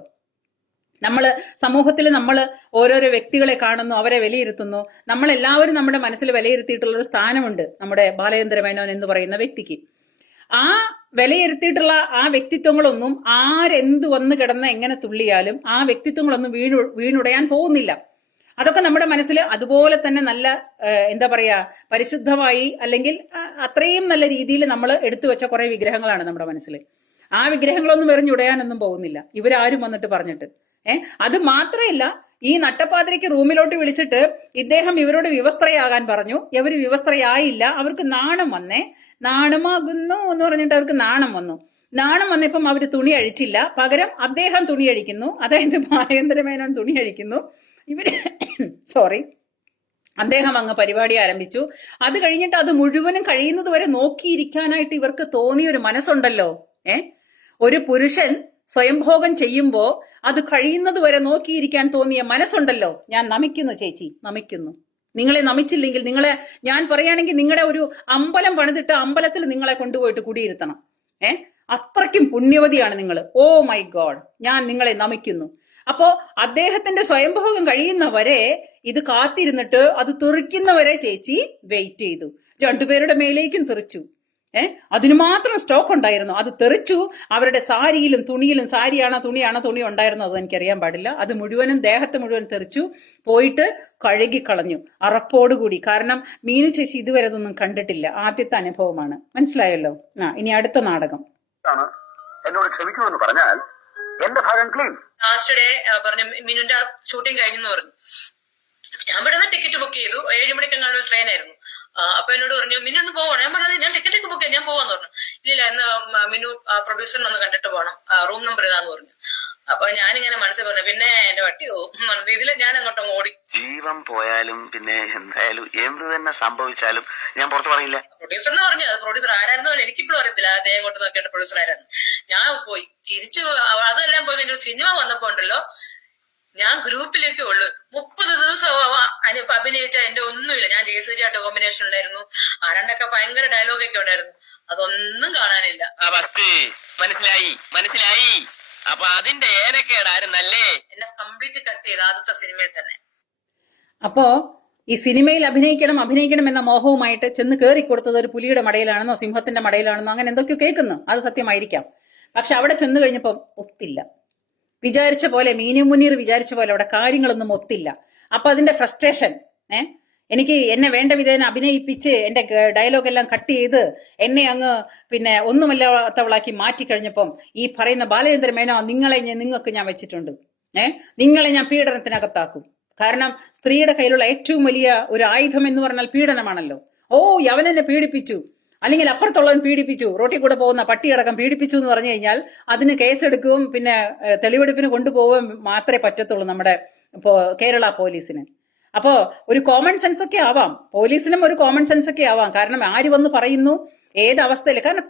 നമ്മള് സമൂഹത്തിൽ നമ്മൾ ഓരോരോ വ്യക്തികളെ കാണുന്നു, അവരെ വിലയിരുത്തുന്നു. നമ്മളെല്ലാവരും നമ്മുടെ മനസ്സിൽ വിലയിരുത്തിയിട്ടുള്ള ഒരു സ്ഥാനമുണ്ട് നമ്മുടെ ബാലചന്ദ്ര മേനോൻ എന്ന് പറയുന്ന വ്യക്തിക്ക്. ആ വിലയിരുത്തിയിട്ടുള്ള ആ വ്യക്തിത്വങ്ങളൊന്നും ആരെന്തു വന്ന് കിടന്ന് എങ്ങനെ തുള്ളിയാലും ആ വ്യക്തിത്വങ്ങളൊന്നും വീണുടയാൻ പോകുന്നില്ല. അതൊക്കെ നമ്മുടെ മനസ്സിൽ അതുപോലെ തന്നെ നല്ല എന്താ പറയാ, പരിശുദ്ധമായി അല്ലെങ്കിൽ അത്രയും നല്ല രീതിയിൽ നമ്മൾ എടുത്തു വെച്ച കുറെ വിഗ്രഹങ്ങളാണ് നമ്മുടെ മനസ്സിൽ. ആ വിഗ്രഹങ്ങളൊന്നും എറിഞ്ഞുടയാനൊന്നും പോകുന്നില്ല ഇവരാരും വന്നിട്ട് പറഞ്ഞിട്ട്. അത് മാത്രമല്ല, ഈ നട്ടപ്പാതിരിക്ക് റൂമിലോട്ട് വിളിച്ചിട്ട് ഇദ്ദേഹം ഇവരോട് വിവസ്ത്രയാകാൻ പറഞ്ഞു. ഇവര് വിവസ്ത്രയായില്ല. അവർക്ക് നാണം വന്നേ, നാണമാകുന്നു എന്ന് പറഞ്ഞിട്ട് അവർക്ക് നാണം വന്നു. നാണം വന്നപ്പം അവര് തുണി അഴിച്ചില്ല. പകരം അദ്ദേഹം തുണി അഴിക്കുന്നു. അതായത് ബാലചന്ദ്ര മേനോൻ തുണി അഴിക്കുന്നു. ഇവര് അദ്ദേഹം അങ്ങ് പരിപാടി ആരംഭിച്ചു. അത് കഴിഞ്ഞിട്ട് അത് മുഴുവനും കഴിയുന്നത് വരെ നോക്കിയിരിക്കാനായിട്ട് ഇവർക്ക് തോന്നിയൊരു മനസ്സുണ്ടല്ലോ. ഒരു പുരുഷൻ സ്വയംഭോഗം ചെയ്യുമ്പോ അത് കഴിയുന്നത് വരെ നോക്കിയിരിക്കാൻ തോന്നിയ മനസ്സുണ്ടല്ലോ. ഞാൻ നമിക്കുന്നു ചേച്ചി, നമിക്കുന്നു. നിങ്ങളെ നമിച്ചില്ലെങ്കിൽ, നിങ്ങളെ ഞാൻ പറയുകയാണെങ്കിൽ നിങ്ങളുടെ ഒരു അമ്പലം പണിതിട്ട് അമ്പലത്തിൽ നിങ്ങളെ കൊണ്ടുപോയിട്ട് കുടിയിരുത്തണം. അത്രയ്ക്കും പുണ്യവതിയാണ് നിങ്ങൾ. ഓ മൈ ഗോഡ്, ഞാൻ നിങ്ങളെ നമിക്കുന്നു. അപ്പോ അദ്ദേഹത്തിന്റെ സ്വയംഭോഗം കഴിയുന്നവരെ ഇത് കാത്തിരുന്നിട്ട് അത് തെറിക്കുന്നവരെ ചേച്ചി വെയിറ്റ് ചെയ്തു. രണ്ടുപേരുടെ മേലേക്കും തെറിച്ചു. അതിന് മാത്രം സ്റ്റോക്ക് ഉണ്ടായിരുന്നു. അത് തെറിച്ചു. അവരുടെ സാരിയിലും തുണിയിലും, സാരിയാണോ തുണി ഉണ്ടായിരുന്നു അത് എനിക്കറിയാൻ പാടില്ല. അത് മുഴുവനും ദേഹത്ത് മുഴുവൻ തെറിച്ചു. പോയിട്ട് കഴുകിക്കളഞ്ഞു അറപ്പോടുകൂടി. കാരണം മീനു ചേച്ചി ഇതുവരെ അതൊന്നും കണ്ടിട്ടില്ല. ആദ്യത്തെ അനുഭവമാണ്. മനസ്സിലായല്ലോ? ഇനി അടുത്ത നാടകം. എന്നോട് ക്ഷമിക്കുമെന്ന് പറഞ്ഞാൽ എന്റെ ഭാഗം ക്ലീൻ. ലാസ്റ്റ് ഡേ പറഞ്ഞു മീനുന്റെ ഷൂട്ടിംഗ് കഴിഞ്ഞെന്ന് പറഞ്ഞു. ഞാൻ ഇവിടെ നിന്ന് ടിക്കറ്റ് ബുക്ക് ചെയ്തു. 7 മണിക്കെങ്ങാണ്ട് ട്രെയിൻ ആയിരുന്നു. അപ്പൊ എന്നോട് പറഞ്ഞു മിനു ഒന്ന് പോവാണ്. ഞാൻ പറഞ്ഞത് ഞാൻ ടിക്കറ്റ് ഒക്കെ ബുക്ക് ചെയ്യാം, ഞാൻ പോവാന്ന് പറഞ്ഞു. ഇല്ല, ഇന്ന് മിനു പ്രൊഡ്യൂസറിനെ ഒന്ന് കണ്ടിട്ട് പോകണം, റൂം നമ്പർ ഇതാന്ന് പറഞ്ഞു. അപ്പൊ ഞാനിങ്ങനെ മനസ്സിൽ പറഞ്ഞു, പിന്നെ എന്റെ വട്ടി പോകും ഇതിൽ ഞാൻ അങ്ങോട്ടും ഓടി. ജീവൻ പോയാലും പിന്നെ എന്തായാലും എന്ത് തന്നെ സംഭവിച്ചാലും ഞാൻ പുറത്ത് പറയില്ല. പ്രൊഡ്യൂസർ എന്ന് പറഞ്ഞു. അത് പ്രൊഡ്യൂസർ ആരായിരുന്നു എനിക്കിപ്പോഴും അറിയത്തില്ല. അദ്ദേഹം കൊണ്ട് നോക്കിയിട്ട് പ്രൊഡ്യൂസർ ആയിരുന്നു. ഞാൻ പോയി തിരിച്ചു. അതെല്ലാം പോയി കഴിഞ്ഞു. സിനിമ വന്നപ്പോ ഉണ്ടല്ലോ, ഞാൻ ഗ്രൂപ്പിലേക്കേ ഉള്ളു. 30 ദിവസം അഭിനയിച്ച എന്റെ ഒന്നുമില്ല. ഞാൻ ജയസൂര്യായിട്ട് കോമ്പിനേഷൻ ഉണ്ടായിരുന്നു. ആരാണ്ടൊക്കെ ഭയങ്കര ഡയലോഗൊക്കെ ഉണ്ടായിരുന്നു. അതൊന്നും കാണാനില്ല. മനസ്സിലായി. അപ്പൊ അതിന്റെ ഏനക്കേടായിരുന്നല്ലേ എന്നെ കംപ്ലീറ്റ് കട്ട് ചെയ്ത് ആദ്യത്തെ സിനിമയിൽ തന്നെ. അപ്പോ ഈ സിനിമയിൽ അഭിനയിക്കണം എന്ന മോഹവുമായിട്ട് ചെന്ന് കയറി കൊടുത്തത് ഒരു പുലിയുടെ മടയിലാണെന്നോ സിംഹത്തിന്റെ മടയിലാണെന്നോ അങ്ങനെ എന്തൊക്കെയോ കേൾക്കുന്നു. അത് സത്യമായിരിക്കാം. പക്ഷെ അവിടെ ചെന്ന് കഴിഞ്ഞപ്പം ഒത്തില്ല. വിചാരിച്ച പോലെ, മീനു മുനീർ വിചാരിച്ച പോലെ അവിടെ കാര്യങ്ങളൊന്നും ഒത്തില്ല. അപ്പൊ അതിന്റെ ഫ്രസ്ട്രേഷൻ, എനിക്ക് എന്നെ വേണ്ട വിധേന അഭിനയിപ്പിച്ച് എന്റെ ഡയലോഗ് എല്ലാം കട്ട് ചെയ്ത് എന്നെ അങ്ങ് പിന്നെ ഒന്നുമല്ലാത്തവളാക്കി മാറ്റിക്കഴിഞ്ഞപ്പം ഈ പറയുന്ന ബാലചന്ദ്ര മേനോ നിങ്ങൾക്ക് ഞാൻ വെച്ചിട്ടുണ്ട്. നിങ്ങളെ ഞാൻ പീഡനത്തിനകത്താക്കും. കാരണം സ്ത്രീയുടെ കയ്യിലുള്ള ഏറ്റവും വലിയ ഒരു ആയുധം എന്ന് പറഞ്ഞാൽ പീഡനമാണല്ലോ. യവനെന്നെ പീഡിപ്പിച്ചു, അല്ലെങ്കിൽ അപ്പുറത്തുള്ളവൻ പീഡിപ്പിച്ചു, റോട്ടിൽ കൂടെ പോകുന്ന പട്ടിയടക്കം പീഡിപ്പിച്ചു എന്ന് പറഞ്ഞു കഴിഞ്ഞാൽ അതിന് കേസെടുക്കുകയും പിന്നെ തെളിവെടുപ്പിന് കൊണ്ടുപോവുകയും മാത്രമേ പറ്റത്തുള്ളൂ നമ്മുടെ കേരള പോലീസിന്. അപ്പോ ഒരു കോമൺ സെൻസ് ഒക്കെ ആവാം, പോലീസിനും ഒരു കോമൺ സെൻസ് ഒക്കെ ആവാം. കാരണം ആര് വന്ന് പറയുന്നു ഏതവസ്ഥയിൽ. കാരണം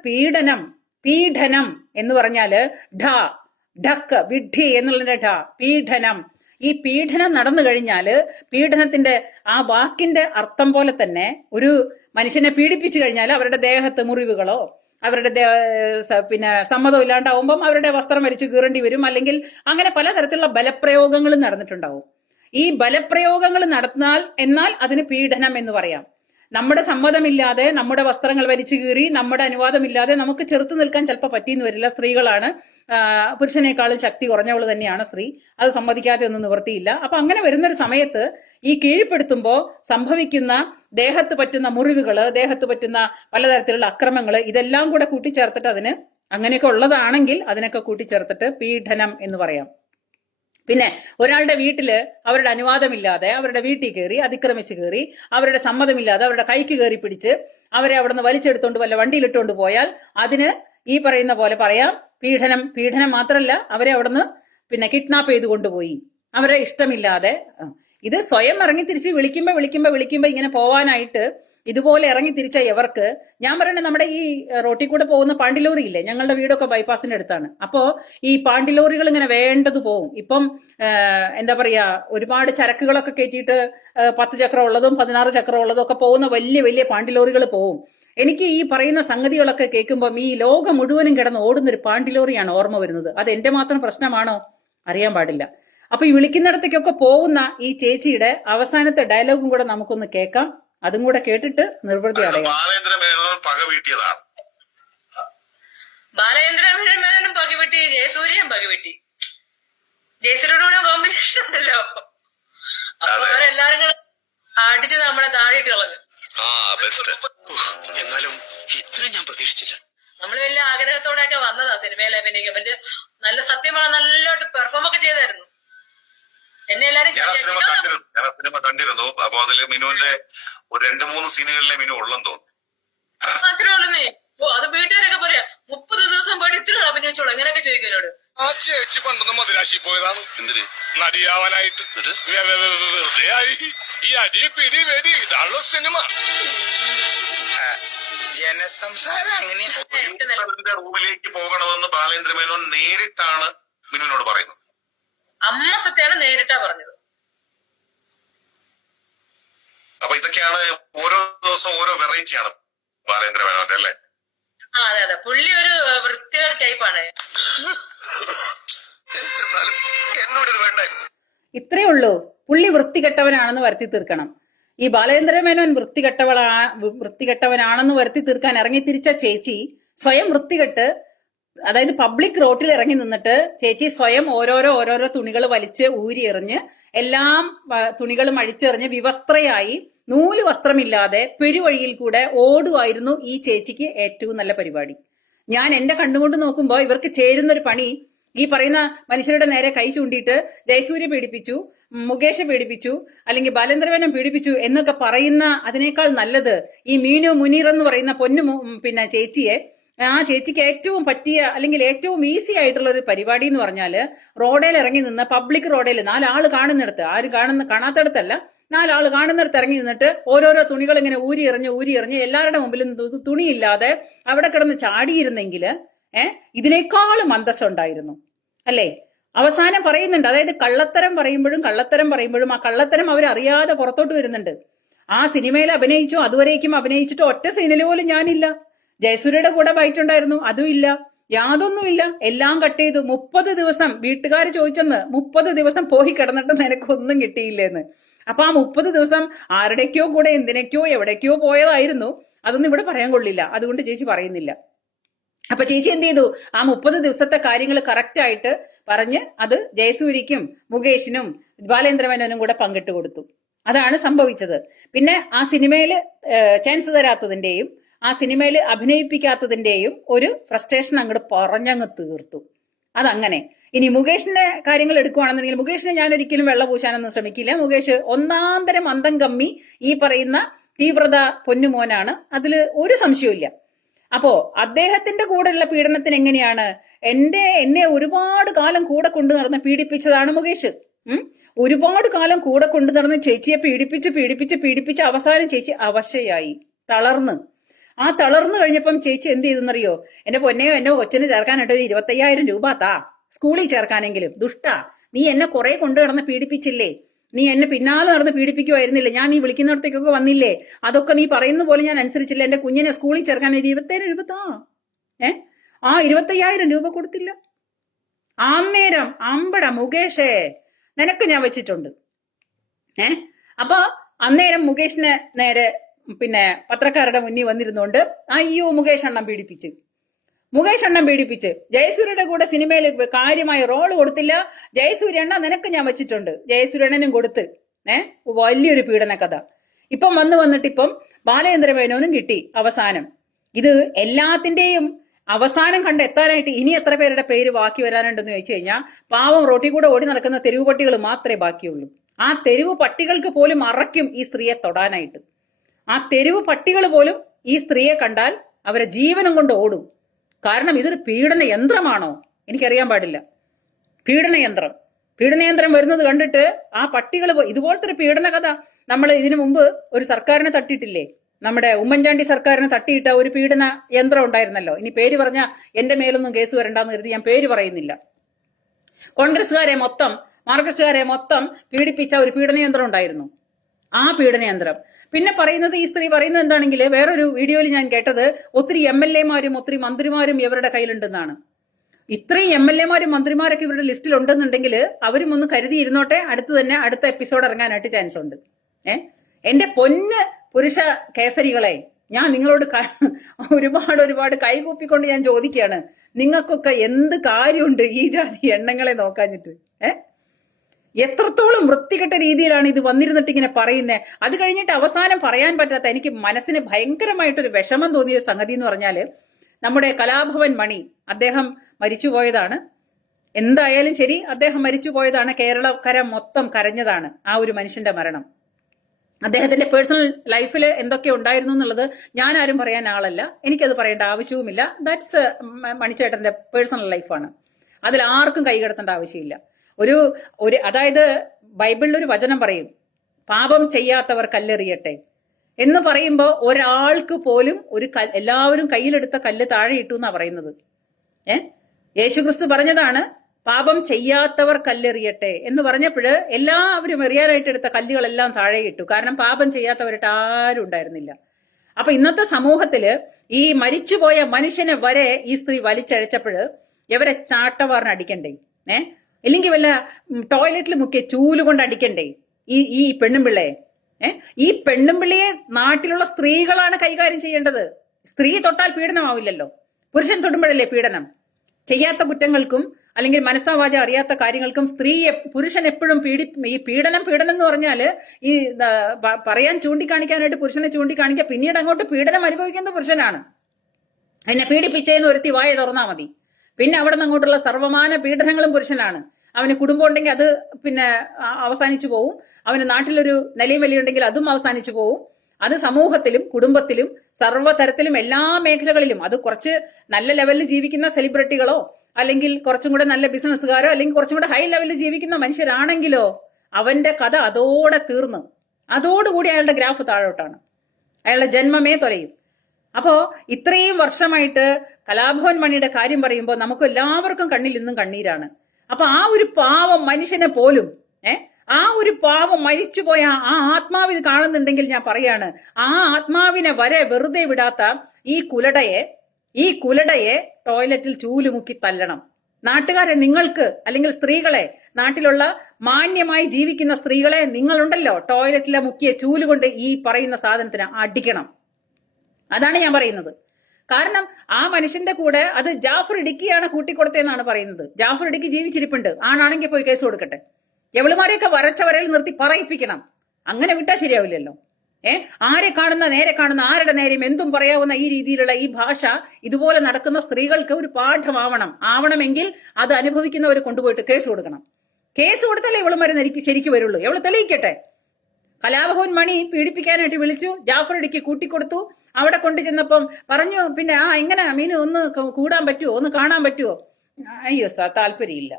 പീഡനം എന്ന് പറഞ്ഞാല് ഢക്ക് വിഡ്ഢി എന്നുള്ളതിന്റെ പീഡനം. ഈ പീഡനം നടന്നു കഴിഞ്ഞാല് പീഡനത്തിന്റെ ആ വാക്കിന്റെ അർത്ഥം പോലെ തന്നെ ഒരു മനുഷ്യനെ പീഡിപ്പിച്ചു കഴിഞ്ഞാൽ അവരുടെ ദേഹത്ത് മുറിവുകളോ അവരുടെ പിന്നെ സമ്മതം ഇല്ലാണ്ടാവുമ്പം അവരുടെ വസ്ത്രം വലിച്ചു കീറേണ്ടി വരും. അല്ലെങ്കിൽ അങ്ങനെ പലതരത്തിലുള്ള ബലപ്രയോഗങ്ങളും നടന്നിട്ടുണ്ടാവും. ഈ ബലപ്രയോഗങ്ങൾ എന്നാൽ അതിന് പീഡനം എന്ന് പറയാം. നമ്മുടെ സമ്മതമില്ലാതെ നമ്മുടെ വസ്ത്രങ്ങൾ വലിച്ചു കീറി നമ്മുടെ അനുവാദമില്ലാതെ നമുക്ക് ചെറുത്തു നിൽക്കാൻ ചിലപ്പോൾ പറ്റിയെന്ന് വരില്ല. സ്ത്രീകളാണ്, പുരുഷനേക്കാളും ശക്തി കുറഞ്ഞവള് തന്നെയാണ് സ്ത്രീ. അത് സമ്മതിക്കാതെ ഒന്നും നിവൃത്തിയില്ല. അപ്പൊ അങ്ങനെ വരുന്നൊരു സമയത്ത് ഈ കീഴ്പ്പെടുത്തുമ്പോൾ സംഭവിക്കുന്ന ദേഹത്ത് പറ്റുന്ന മുറിവുകള്, ദേഹത്ത് പറ്റുന്ന പലതരത്തിലുള്ള അക്രമങ്ങള്, ഇതെല്ലാം കൂടെ കൂട്ടിച്ചേർത്തിട്ട് അതിന് അങ്ങനെയൊക്കെ ഉള്ളതാണെങ്കിൽ അതിനൊക്കെ കൂട്ടിച്ചേർത്തിട്ട് പീഡനം എന്ന് പറയാം. പിന്നെ ഒരാളുടെ വീട്ടില് അവരുടെ അനുവാദമില്ലാതെ അവരുടെ വീട്ടിൽ കയറി അതിക്രമിച്ച് കയറി അവരുടെ സമ്മതമില്ലാതെ അവരുടെ കൈക്ക് കയറി പിടിച്ച് അവരെ അവിടുന്ന് വലിച്ചെടുത്തോണ്ട് വല്ല വണ്ടിയിലിട്ടുകൊണ്ട് പോയാൽ അതിന് ഈ പറയുന്ന പോലെ പറയാം പീഡനം. പീഡനം മാത്രമല്ല, അവരെ അവിടുന്ന് പിന്നെ കിഡ്നാപ്പ് ചെയ്ത് കൊണ്ടുപോയി അവരെ ഇഷ്ടമില്ലാതെ. ഇത് സ്വയം ഇറങ്ങി തിരിച്ച് വിളിക്കുമ്പോ ഇങ്ങനെ പോവാനായിട്ട് ഇതുപോലെ ഇറങ്ങി തിരിച്ച ഇവർക്ക് ഞാൻ പറയണേ, നമ്മുടെ ഈ റോട്ടിൽ കൂടെ പോകുന്ന പാണ്ടിലോറി ഇല്ലേ, ഞങ്ങളുടെ വീടൊക്കെ ബൈപ്പാസിന്റെ അടുത്താണ്. അപ്പോ ഈ പാണ്ടിലോറികൾ ഇങ്ങനെ വേണ്ടത് പോവും. ഇപ്പം എന്താ പറയാ, ഒരുപാട് ചരക്കുകളൊക്കെ കയറ്റിയിട്ട് 10 ചക്രം ഉള്ളതും 16 ചക്രം ഉള്ളതും ഒക്കെ പോകുന്ന വലിയ വലിയ പാണ്ടിലോറികൾ പോവും. എനിക്ക് ഈ പറയുന്ന സംഗതികളൊക്കെ കേൾക്കുമ്പോൾ ഈ ലോകം മുഴുവനും കിടന്ന് ഓടുന്നൊരു പാണ്ടിലോറിയാണ് ഓർമ്മ വരുന്നത്. അത് എന്റെ മാത്രം പ്രശ്നമാണോ അറിയാൻ പാടില്ല. അപ്പൊ ഈ വിളിക്കുന്നിടത്തേക്കൊക്കെ പോകുന്ന ഈ ചേച്ചിയുടെ അവസാനത്തെ ഡയലോഗും കൂടെ നമുക്കൊന്ന് കേൾക്കാം. അതും കൂടെ കേട്ടിട്ട് നിർവൃത്തി അടയാം. ബാലേന്ദ്രമേനോൻ പക വീട്ടിയതാണ്. ബാലേന്ദ്രമേനോനും പകവെട്ടി, ജയസൂര്യയും പകവെട്ടി. ജയസൂര്യയുടെ കോമ്പിനേഷൻ ഉണ്ടല്ലോ, അപ്പൊ അവരെല്ലാരും കൂടെ അടിച്ച് നമ്മളെ താഴെയിട്ട് കളഞ്ഞു. എന്നാലും ഇത്രയും ഞാൻ പ്രതീക്ഷിച്ചില്ല. നമ്മള് വലിയ ആഗ്രഹത്തോടെയൊക്കെ വന്നതാ സിനിമയിലെ അഭിനയിക്കാൻ. എന്റെ നല്ല സത്യമാണ്, നല്ലോട്ട് പെർഫോം ഒക്കെ ചെയ്തായിരുന്നു. എന്നെ എല്ലാരും ഞാൻ ആ സിനിമ കണ്ടിരുന്നു. അപ്പൊ അതില് മിനുവിന്റെ ഒരു 2-3 സീനുകളിലെ മിനു ഉള്ളെന്ന് തോന്നുന്നു. അത്രേ ഉള്ളൂന്നേ. അത് വീട്ടുകാരൊക്കെ പറയാ 30 ദിവസം പോയിട്ട് ഇത്ര അഭിനയിച്ചോളൂ എങ്ങനെയൊക്കെ ചോദിക്കുന്നോട്. ആ ചേച്ചി പണ്ടൊന്ന് മദിരാശി പോയതാണ്. എന്തിന്? നടിയാവാനായിട്ട്. വെറുതെ ആയി ഈ അടി പിടി വെടി, ഇതാണല്ലോ സിനിമ. ജനസംസാരം അങ്ങനെയാ. റൂമിലേക്ക് പോകണമെന്ന് ബാലേന്ദ്രമേനോൻ നേരിട്ടാണ് മിനുവിനോട് പറയുന്നത്. അമ്മ സത്യാണ് നേരിട്ടാ പറഞ്ഞത്. അപ്പൊ ഇതൊക്കെയാണ് ഓരോ ദിവസം ഓരോ വെറൈറ്റിയാണ് ബാലേന്ദ്രമേനോന്റെ അല്ലേ? ആ അതെ അതെ, പുള്ളി ഒരു വൃത്തികേട് ടൈപ്പാണ്. എന്നോടത് വേണ്ടായിരുന്നു. ഇത്രേ ഉള്ളൂ. പുള്ളി വൃത്തികെട്ടവനാണെന്ന് വരുത്തി തീർക്കണം. ഈ ബാലേന്ദ്രമേനോൻ വൃത്തികെട്ടവനാണെന്ന് വരുത്തി തീർക്കാൻ ഇറങ്ങി തിരിച്ച ചേച്ചി സ്വയം വൃത്തികെട്ട്, അതായത് പബ്ലിക് റോട്ടിൽ ഇറങ്ങി നിന്നിട്ട് ചേച്ചി സ്വയം ഓരോരോ തുണികൾ വലിച്ച് ഊരി എറിഞ്ഞ് എല്ലാം തുണികളും അഴിച്ചെറിഞ്ഞ് വിവസ്ത്രയായി നൂല് വസ്ത്രമില്ലാതെ പെരുവഴിയിൽ കൂടെ ഓടുമായിരുന്നു ഈ ചേച്ചിക്ക് ഏറ്റവും നല്ല പരിപാടി. ഞാൻ എന്റെ കണ്ണുകൊണ്ട് നോക്കുമ്പോൾ ഇവർക്ക് ചേരുന്നൊരു പണി ഈ പറയുന്ന മനുഷ്യരുടെ നേരെ കൈ ചൂണ്ടിയിട്ട് ജയസൂര്യ പീഡിപ്പിച്ചു, മുകേഷ് പീഡിപ്പിച്ചു, അല്ലെങ്കിൽ ബാലേന്ദ്രമേനോൻ പീഡിപ്പിച്ചു എന്നൊക്കെ പറയുന്ന അതിനേക്കാൾ നല്ലത് ഈ മീനു മുനീർ എന്ന് പറയുന്ന പിന്നെ ചേച്ചിയെ, ആ ചേച്ചിക്ക് ഏറ്റവും പറ്റിയ അല്ലെങ്കിൽ ഏറ്റവും ഈസി ആയിട്ടുള്ള ഒരു പരിപാടി എന്ന് പറഞ്ഞാല് റോഡിൽ ഇറങ്ങി നിന്ന് പബ്ലിക് റോഡിൽ 4 ആള് കാണുന്നിടത്ത്, ആര് കാണാത്തടത്തല്ല, 4 ആള് കാണുന്നിടത്ത് ഇറങ്ങി നിന്നിട്ട് ഓരോരോ തുണികൾ ഇങ്ങനെ ഊരി എറിഞ്ഞ് എല്ലാവരുടെ മുമ്പിലും തുണിയില്ലാതെ അവിടെ കിടന്ന് ചാടിയിരുന്നെങ്കിൽ ഇതിനേക്കാളും അന്തസ്സുണ്ടായിരുന്നു അല്ലേ? അവസാനം പറയുന്നുണ്ട്, അതായത് കള്ളത്തരം പറയുമ്പോഴും ആ കള്ളത്തരം അവരറിയാതെ പുറത്തോട്ട് വരുന്നുണ്ട്. ആ സിനിമയിൽ അഭിനയിച്ചോ, അതുവരേക്കും അഭിനയിച്ചിട്ടോ ഒറ്റ സീനിൽ പോലും ഞാനില്ല. ജയസൂര്യയുടെ കൂടെ ബൈറ്റുണ്ടായിരുന്നു, അതും ഇല്ല, യാതൊന്നുമില്ല, എല്ലാം കട്ട് ചെയ്തു. 30 ദിവസം വീട്ടുകാർ ചോദിച്ചെന്ന്, 30 ദിവസം പോയി കിടന്നിട്ട് നിനക്കൊന്നും കിട്ടിയില്ലേന്ന്. അപ്പൊ ആ 30 ദിവസം ആരുടെക്കോ കൂടെ എന്തിനേക്കോ എവിടേക്കോ പോയതായിരുന്നു. അതൊന്നും ഇവിടെ പറയാൻ കൊള്ളില്ല, അതുകൊണ്ട് ചേച്ചി പറയുന്നില്ല. അപ്പൊ ചേച്ചി എന്ത് ചെയ്തു, ആ 30 ദിവസത്തെ കാര്യങ്ങൾ കറക്റ്റ് ആയിട്ട് പറഞ്ഞ് അത് ജയസൂര്യക്കും മുകേഷിനും ബാലേന്ദ്രമേനോനും കൂടെ പങ്കിട്ട് കൊടുത്തു. അതാണ് സംഭവിച്ചത്. പിന്നെ ആ സിനിമയില് ചാൻസ് തരാത്തതിന്റെയും ആ സിനിമയിൽ അഭിനയിപ്പിക്കാത്തതിന്റെയും ഒരു ഫ്രസ്ട്രേഷൻ അങ്ങോട്ട് പറഞ്ഞങ്ങ് തീർത്തു. അതങ്ങനെ. ഇനി മുകേഷിന്റെ കാര്യങ്ങൾ എടുക്കുകയാണെന്നുണ്ടെങ്കിൽ മുകേഷിനെ ഞാൻ ഒരിക്കലും വെള്ള പൂശാനൊന്നും ശ്രമിക്കില്ല. മുകേഷ് ഒന്നാന്തരം അന്തം കമ്മി ഈ പറയുന്ന തീവ്രത പൊന്നുമോനാണ്, അതിൽ ഒരു സംശയവും. അപ്പോ അദ്ദേഹത്തിന്റെ കൂടെയുള്ള പീഡനത്തിന് എങ്ങനെയാണ്, എന്നെ ഒരുപാട് കാലം കൂടെ കൊണ്ടു നടന്ന് പീഡിപ്പിച്ചതാണ് മുകേഷ്. ഒരുപാട് കാലം കൂടെ കൊണ്ടു നടന്ന് ചേച്ചിയെ പീഡിപ്പിച്ച് അവസാനം ചേച്ചി അവശയായി, തളർന്ന്. ആ തളർന്നു കഴിഞ്ഞപ്പം ചേച്ചി എന്ത് ചെയ്തെന്നറിയോ, എന്റെ പൊന്നെയോ എന്നെ കൊച്ചിന് ചേർക്കാനായിട്ട് 25,000 രൂപ താ, സ്കൂളിൽ ചേർക്കാനെങ്കിലും. ദുഷ്ടാ, നീ എന്നെ കുറെ കൊണ്ടു നടന്ന് പീഡിപ്പിച്ചില്ലേ, നീ എന്നെ പിന്നാലെ നടന്ന് പീഡിപ്പിക്കുമായിരുന്നില്ലേ, ഞാൻ നീ വിളിക്കുന്നിടത്തേക്കൊക്കെ വന്നില്ലേ, അതൊക്കെ നീ പറയുന്ന പോലെ ഞാൻ അനുസരിച്ചില്ല. എന്റെ കുഞ്ഞിനെ സ്കൂളിൽ ചേർക്കാൻ 27,000 രൂപ താ. ആ 25,000 രൂപ കൊടുത്തില്ല. അന്നേരം അമ്പട മുകേഷേ, നിനക്ക് ഞാൻ വെച്ചിട്ടുണ്ട്. അപ്പൊ അന്നേരം മുകേഷിനെ നേരെ പിന്നെ പത്രക്കാരുടെ മുന്നിൽ വന്നിരുന്നോണ്ട് അയ്യോ മുകേഷ് അണ്ണൻ പീഡിപ്പിച്ച് ജയസൂര്യയുടെ കൂടെ സിനിമയിൽ കാര്യമായ റോള് കൊടുത്തില്ല. ജയസൂര്യണ്ണ നിനക്ക് ഞാൻ വെച്ചിട്ടുണ്ട്, ജയസൂര്യണ്ണനും കൊടുത്ത് വലിയൊരു പീഡന കഥ. ഇപ്പം വന്നിട്ടിപ്പം ബാലചന്ദ്ര മേനോനും കിട്ടി അവസാനം. ഇത് എല്ലാത്തിന്റെയും അവസാനം കണ്ടെത്താനായിട്ട് ഇനി എത്ര പേരുടെ പേര് ബാക്കി വരാനുണ്ടെന്ന് ചോദിച്ചു കഴിഞ്ഞാൽ പാവം റോട്ടിൽ കൂടെ ഓടി നടക്കുന്ന തെരുവ് പട്ടികൾ മാത്രമേ ബാക്കിയുള്ളൂ. ആ തെരുവ് പട്ടികൾക്ക് പോലും അറയ്ക്കും ഈ സ്ത്രീയെ തൊടാനായിട്ട്. ആ തെരുവ് പട്ടികൾ പോലും ഈ സ്ത്രീയെ കണ്ടാൽ അവരെ ജീവനം കൊണ്ട് ഓടും. കാരണം ഇതൊരു പീഡന യന്ത്രമാണോ എനിക്കറിയാൻ പാടില്ല. പീഡനയന്ത്രം വരുന്നത് കണ്ടിട്ട് ആ പട്ടികൾ ഇതുപോലത്തെ ഒരു പീഡന കഥ നമ്മൾ ഇതിനു മുമ്പ് ഒരു സർക്കാരിനെ തട്ടിയിട്ടില്ലേ? നമ്മുടെ ഉമ്മൻചാണ്ടി സർക്കാരിനെ തട്ടിയിട്ട ഒരു പീഡന യന്ത്രം ഉണ്ടായിരുന്നല്ലോ. ഇനി പേര് പറഞ്ഞ എന്റെ മേലൊന്നും കേസ് വരണ്ടെന്ന് കരുതി ഞാൻ പേര് പറയുന്നില്ല. കോൺഗ്രസ്സുകാരെ മൊത്തം മാർക്സിസ്റ്റുകാരെ മൊത്തം പീഡിപ്പിച്ച ഒരു പീഡനയന്ത്രം ഉണ്ടായിരുന്നു. ആ പീഡനയന്ത്രം പിന്നെ പറയുന്നത്, ഈ സ്ത്രീ പറയുന്നത് എന്താണെങ്കിൽ, വേറൊരു വീഡിയോയിൽ ഞാൻ കേട്ടത് ഒത്തിരി MLA-മാരും ഒത്തിരി മന്ത്രിമാരും ഇവരുടെ കയ്യിലുണ്ടെന്നാണ്. ഇത്രയും MLA-മാരും മന്ത്രിമാരൊക്കെ ഇവരുടെ ലിസ്റ്റിൽ ഉണ്ടെന്നുണ്ടെങ്കിൽ അവരും ഒന്ന് കരുതിയിരുന്നോട്ടെ, അടുത്ത എപ്പിസോഡ് ഇറങ്ങാനായിട്ട് ചാൻസ് ഉണ്ട്. എന്റെ പൊന്ന് പുരുഷ കേസരികളെ, ഞാൻ നിങ്ങളോട് ഒരുപാട് കൈകൂപ്പിക്കൊണ്ട് ഞാൻ ചോദിക്കുകയാണ്, നിങ്ങൾക്കൊക്കെ എന്ത് കാര്യമുണ്ട് ഈ ജാതി എണ്ണങ്ങളെ നോക്കാഞ്ഞിട്ട്? എത്രത്തോളം വൃത്തികെട്ട രീതിയിലാണ് ഇത് വന്നിരുന്നിട്ട് ഇങ്ങനെ പറയുന്നത്. അത് കഴിഞ്ഞിട്ട് അവസാനം പറയാൻ പറ്റാത്ത, എനിക്ക് മനസ്സിന് ഭയങ്കരമായിട്ടൊരു വിഷമം തോന്നിയ സംഗതി എന്ന് പറഞ്ഞാല്, നമ്മുടെ കലാഭവൻ മണി അദ്ദേഹം മരിച്ചുപോയതാണ്. എന്തായാലും ശരി, അദ്ദേഹം മരിച്ചുപോയതാണ്. കേരളക്കര മൊത്തം കരഞ്ഞതാണ് ആ ഒരു മനുഷ്യന്റെ മരണം. അദ്ദേഹത്തിന്റെ പേഴ്സണൽ ലൈഫിൽ എന്തൊക്കെ ഉണ്ടായിരുന്നു എന്നുള്ളത് ഞാൻ ആരും പറയാൻ ആളല്ല, എനിക്കത് പറയേണ്ട ആവശ്യവുമില്ല. ദാറ്റ്സ് മണിച്ചേട്ടന്റെ പേഴ്സണൽ ലൈഫാണ്. അതിൽ ആർക്കും കൈകടത്തേണ്ട ആവശ്യമില്ല. അതായത് ബൈബിളിൽ ഒരു വചനം പറയും, പാപം ചെയ്യാത്തവർ കല്ലെറിയട്ടെ എന്ന് പറയുമ്പോൾ ഒരാൾക്ക് പോലും എല്ലാവരും കയ്യിലെടുത്ത കല്ല് താഴെ ഇട്ടു എന്നാ പറയുന്നത്. യേശുക്രിസ്തു പറഞ്ഞതാണ് പാപം ചെയ്യാത്തവർ കല്ലെറിയട്ടെ എന്ന് പറഞ്ഞപ്പോൾ എല്ലാവരും എറിയാനായിട്ട് എടുത്ത കല്ലുകളെല്ലാം താഴെ ഇട്ടു. കാരണം പാപം ചെയ്യാത്തവരായിട്ട് ആരും ഉണ്ടായിരുന്നില്ല. അപ്പൊ ഇന്നത്തെ സമൂഹത്തില് ഈ മരിച്ചുപോയ മനുഷ്യനെ വരെ ഈ സ്ത്രീ വലിച്ചഴച്ചപ്പോൾ ഇവരെ ചാട്ടവാറിന് അടിക്കണ്ടേ? ഇല്ലെങ്കിൽ വല്ല ടോയ്ലറ്റിൽ മുക്കിയ ചൂലുകൊണ്ട് അടിക്കണ്ടേ ഈ പെണ്ണുമ്പിള്ളയെ? ഈ പെണ്ണുമ്പിള്ളിയെ നാട്ടിലുള്ള സ്ത്രീകളാണ് കൈകാര്യം ചെയ്യേണ്ടത്. സ്ത്രീ തൊട്ടാൽ പീഡനമാവില്ലല്ലോ, പുരുഷൻ തൊടുമ്പോഴല്ലേ പീഡനം. ചെയ്യാത്ത കുറ്റങ്ങൾക്കും അല്ലെങ്കിൽ മനസ്സാവാച അറിയാത്ത കാര്യങ്ങൾക്കും പുരുഷൻ എപ്പോഴും ഈ പീഡനം എന്ന് പറഞ്ഞാല് ഈ പറയാൻ ചൂണ്ടിക്കാണിക്കാനായിട്ട് പുരുഷനെ ചൂണ്ടിക്കാണിക്കുക, പിന്നീട് അങ്ങോട്ട് പീഡനം അനുഭവിക്കുന്നത് പുരുഷനാണ്. എന്നെ പീഡിപ്പിച്ചതെന്ന് ഒരുത്തി വായ തുറന്നാ മതി. പിന്നെ അവിടെ നിന്ന് അങ്ങോട്ടുള്ള സർവമാന പീഡനങ്ങളും പുരുഷനാണ്. അവന് കുടുംബം ഉണ്ടെങ്കിൽ അത് പിന്നെ അവസാനിച്ചു പോവും. അവന് നാട്ടിലൊരു നിലയും വിലയുണ്ടെങ്കിൽ അതും അവസാനിച്ചു പോവും. അത് സമൂഹത്തിലും കുടുംബത്തിലും സർവ്വതരത്തിലും എല്ലാ മേഖലകളിലും, അത് കുറച്ച് നല്ല ലെവലിൽ ജീവിക്കുന്ന സെലിബ്രിറ്റികളോ അല്ലെങ്കിൽ കുറച്ചും കൂടെ നല്ല ബിസിനസ്സുകാരോ അല്ലെങ്കിൽ കുറച്ചും കൂടെ ഹൈ ലെവലിൽ ജീവിക്കുന്ന മനുഷ്യരാണെങ്കിലോ അവന്റെ കഥ അതോടെ തീർന്നു. അതോടുകൂടി അയാളുടെ ഗ്രാഫ് താഴോട്ടാണ്, അയാളുടെ ജന്മമേ തൊലയും. അപ്പോ ഇത്രയും വർഷമായിട്ട് കലാഭവൻ മണിയുടെ കാര്യം പറയുമ്പോൾ നമുക്ക് എല്ലാവർക്കും കണ്ണിൽ ഇന്നും കണ്ണീരാണ്. അപ്പൊ ആ ഒരു പാവം മനുഷ്യനെ പോലും ആ ഒരു പാവം മരിച്ചുപോയ ആ ആത്മാവ് ഇത് കാണുന്നുണ്ടെങ്കിൽ ഞാൻ പറയാണ്, ആ ആത്മാവിനെ വരെ വെറുതെ വിടാത്ത ഈ കുലടയെ ടോയ്ലറ്റിൽ ചൂലുമുക്കി തല്ലണം. നാട്ടുകാരെ, നിങ്ങൾക്ക് അല്ലെങ്കിൽ സ്ത്രീകളെ, നാട്ടിലുള്ള മാന്യമായി ജീവിക്കുന്ന സ്ത്രീകളെ, നിങ്ങളുണ്ടല്ലോ ടോയ്ലറ്റിലെ മുക്കിയ ചൂലുകൊണ്ട് ഈ പറയുന്ന സാധനത്തിന് അടിക്കണം. അതാണ് ഞാൻ പറയുന്നത്. കാരണം ആ മനുഷ്യന്റെ കൂടെ അത് ജാഫർ ഇടുക്കിയാണ് കൂട്ടിക്കൊടുത്തതെന്നാണ് പറയുന്നത്. ജാഫർ ഇടുക്കി ജീവിച്ചിരിപ്പുണ്ട്, ആണാണെങ്കിൽ പോയി കേസ് കൊടുക്കട്ടെ. എവളുമാരെയൊക്കെ വരച്ച വരയിൽ നിർത്തി പറയിപ്പിക്കണം. അങ്ങനെ വിട്ടാൽ ശരിയാവില്ലല്ലോ. നേരെ കാണുന്ന ആരുടെ നേരെയും എന്തും പറയാവുന്ന ഈ രീതിയിലുള്ള ഈ ഭാഷ ഇതുപോലെ നടക്കുന്ന സ്ത്രീകൾക്ക് ഒരു ആവണമെങ്കിൽ അത് അനുഭവിക്കുന്നവർ കൊണ്ടുപോയിട്ട് കേസ് കൊടുക്കണം. കേസ് കൊടുത്താലേ ഇവളുമാരെ ശരിക്കും വരുള്ളൂ. എവള് തെളിയിക്കട്ടെ. കലാഭവൻ മണി പീഡിപ്പിക്കാനായിട്ട് വിളിച്ചു, ജാഫർ ഇടുക്കി കൂട്ടിക്കൊടുത്തു. അവിടെ കൊണ്ടു ചെന്നപ്പം പറഞ്ഞു, പിന്നെ എങ്ങനെ മീന് ഒന്ന് കൂടാൻ പറ്റുമോ, ഒന്ന് കാണാൻ പറ്റുമോ? അയ്യോ സാർ, താല്പര്യമില്ല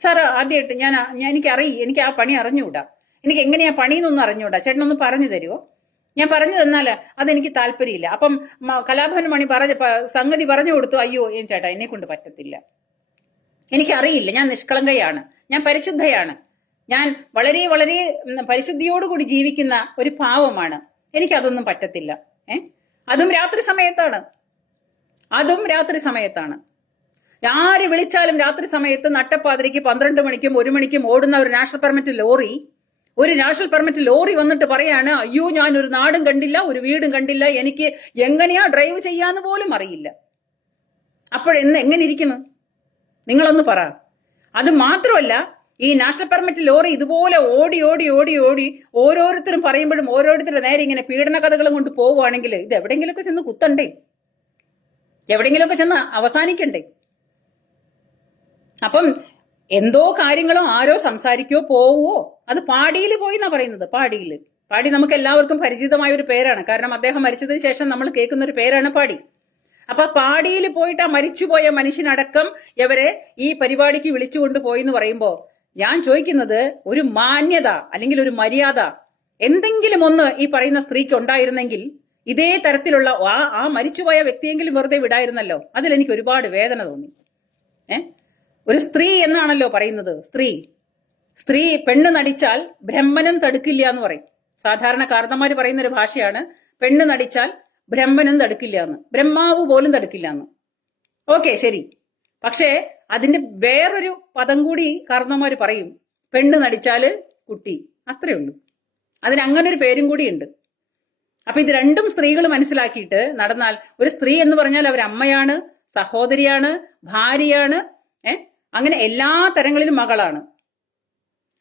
സാർ. ആദ്യമായിട്ട് എനിക്ക് ആ പണി അറിഞ്ഞുകൂടാ, എനിക്ക് എങ്ങനെയാ പണിയെന്നൊന്നും അറിഞ്ഞുകൂടാ, ചേട്ടനൊന്ന് പറഞ്ഞു തരുമോ? ഞാൻ പറഞ്ഞു തന്നാല് അതെനിക്ക് താല്പര്യമില്ല. അപ്പം കലാഭവൻ മണി സംഗതി പറഞ്ഞു കൊടുത്തു. അയ്യോ ചേട്ടാ, എന്നെ കൊണ്ട് പറ്റത്തില്ല, എനിക്കറിയില്ല, ഞാൻ നിഷ്കളങ്കയാണ്, ഞാൻ പരിശുദ്ധയാണ്, ഞാൻ വളരെ വളരെ പരിശുദ്ധിയോടുകൂടി ജീവിക്കുന്ന ഒരു പാവമാണ്, എനിക്കതൊന്നും പറ്റത്തില്ല. അതും രാത്രി സമയത്താണ്. ആര് വിളിച്ചാലും രാത്രി സമയത്ത് നട്ടപ്പാതിരിക്ക് 12 മണിക്കും 1 മണിക്കും ഓടുന്ന ഒരു നാഷണൽ പെർമിറ്റ് ലോറി വന്നിട്ട് പറയാണ്, അയ്യോ ഞാൻ ഒരു നാടും കണ്ടില്ല, ഒരു വീടും കണ്ടില്ല, എനിക്ക് എങ്ങനെയാ ഡ്രൈവ് ചെയ്യാന്ന് പോലും അറിയില്ല. അപ്പോഴെങ്ങനെ ഇരിക്കുന്നു നിങ്ങളൊന്ന് പറ. അത് മാത്രമല്ല, ഈ നാഷണൽ പെർമിറ്റ് ലോറി ഇതുപോലെ ഓടി ഓടി ഓടി ഓടി ഓരോരുത്തരും പറയുമ്പോഴും ഓരോരുത്തരുടെ നേരെ ഇങ്ങനെ പീഡന കഥകളും കൊണ്ട് പോവുകയാണെങ്കിൽ ഇത് എവിടെയെങ്കിലുമൊക്കെ ചെന്ന് കുത്തണ്ടേ, എവിടെയെങ്കിലുമൊക്കെ ചെന്ന് അവസാനിക്കണ്ടേ? അപ്പം എന്തോ കാര്യങ്ങളോ ആരോ സംസാരിക്കോ പോവോ, അത് പാടിയിൽ പോയി എന്നാ പറയുന്നത്. പാടി നമുക്ക് എല്ലാവർക്കും പരിചിതമായ ഒരു പേരാണ്. കാരണം അദ്ദേഹം മരിച്ചതിന് ശേഷം നമ്മൾ കേൾക്കുന്ന ഒരു പേരാണ് പാടി. അപ്പൊ പാടിയിൽ പോയിട്ട് ആ മരിച്ചുപോയ മനുഷ്യനടക്കം ഇവരെ ഈ പരിപാടിക്ക് വിളിച്ചുകൊണ്ട് പോയി എന്ന് പറയുമ്പോ ഞാൻ ചോദിക്കുന്നത്, ഒരു മാന്യത അല്ലെങ്കിൽ ഒരു മര്യാദ എന്തെങ്കിലും ഒന്ന് ഈ പറയുന്ന സ്ത്രീക്ക് ഉണ്ടായിരുന്നെങ്കിൽ ഇതേ തരത്തിലുള്ള ആ മരിച്ചുപോയ വ്യക്തിയെങ്കിലും വെറുതെ വിടായിരുന്നല്ലോ. അതിലെനിക്ക് ഒരുപാട് വേദന തോന്നി. ഒരു സ്ത്രീ എന്നാണല്ലോ പറയുന്നത്. സ്ത്രീ പെണ്ണ് നടിച്ചാൽ ബ്രഹ്മനും തടുക്കില്ല എന്ന് പറയും. സാധാരണ കാരണന്മാര് പറയുന്ന ഒരു ഭാഷയാണ്, പെണ്ണ് നടിച്ചാൽ ബ്രഹ്മനും തടുക്കില്ല എന്ന്, ബ്രഹ്മാവ് പോലും തടുക്കില്ല എന്ന്. ഓക്കെ, ശരി. പക്ഷേ അതിന്റെ വേറൊരു പദം കൂടി കാരണന്മാര് പറയും, പെണ്ണ് നടിച്ചാല് കുട്ടി. അത്രേ ഉള്ളൂ. അതിനങ്ങനെ ഒരു പേരും കൂടി ഉണ്ട്. അപ്പൊ ഇത് രണ്ടും സ്ത്രീകൾ മനസ്സിലാക്കിയിട്ട് നടന്നാൽ, ഒരു സ്ത്രീ എന്ന് പറഞ്ഞാൽ അവരമ്മയാണ്, സഹോദരിയാണ്, ഭാര്യയാണ്, അങ്ങനെ എല്ലാ തരങ്ങളിലും മകളാണ്.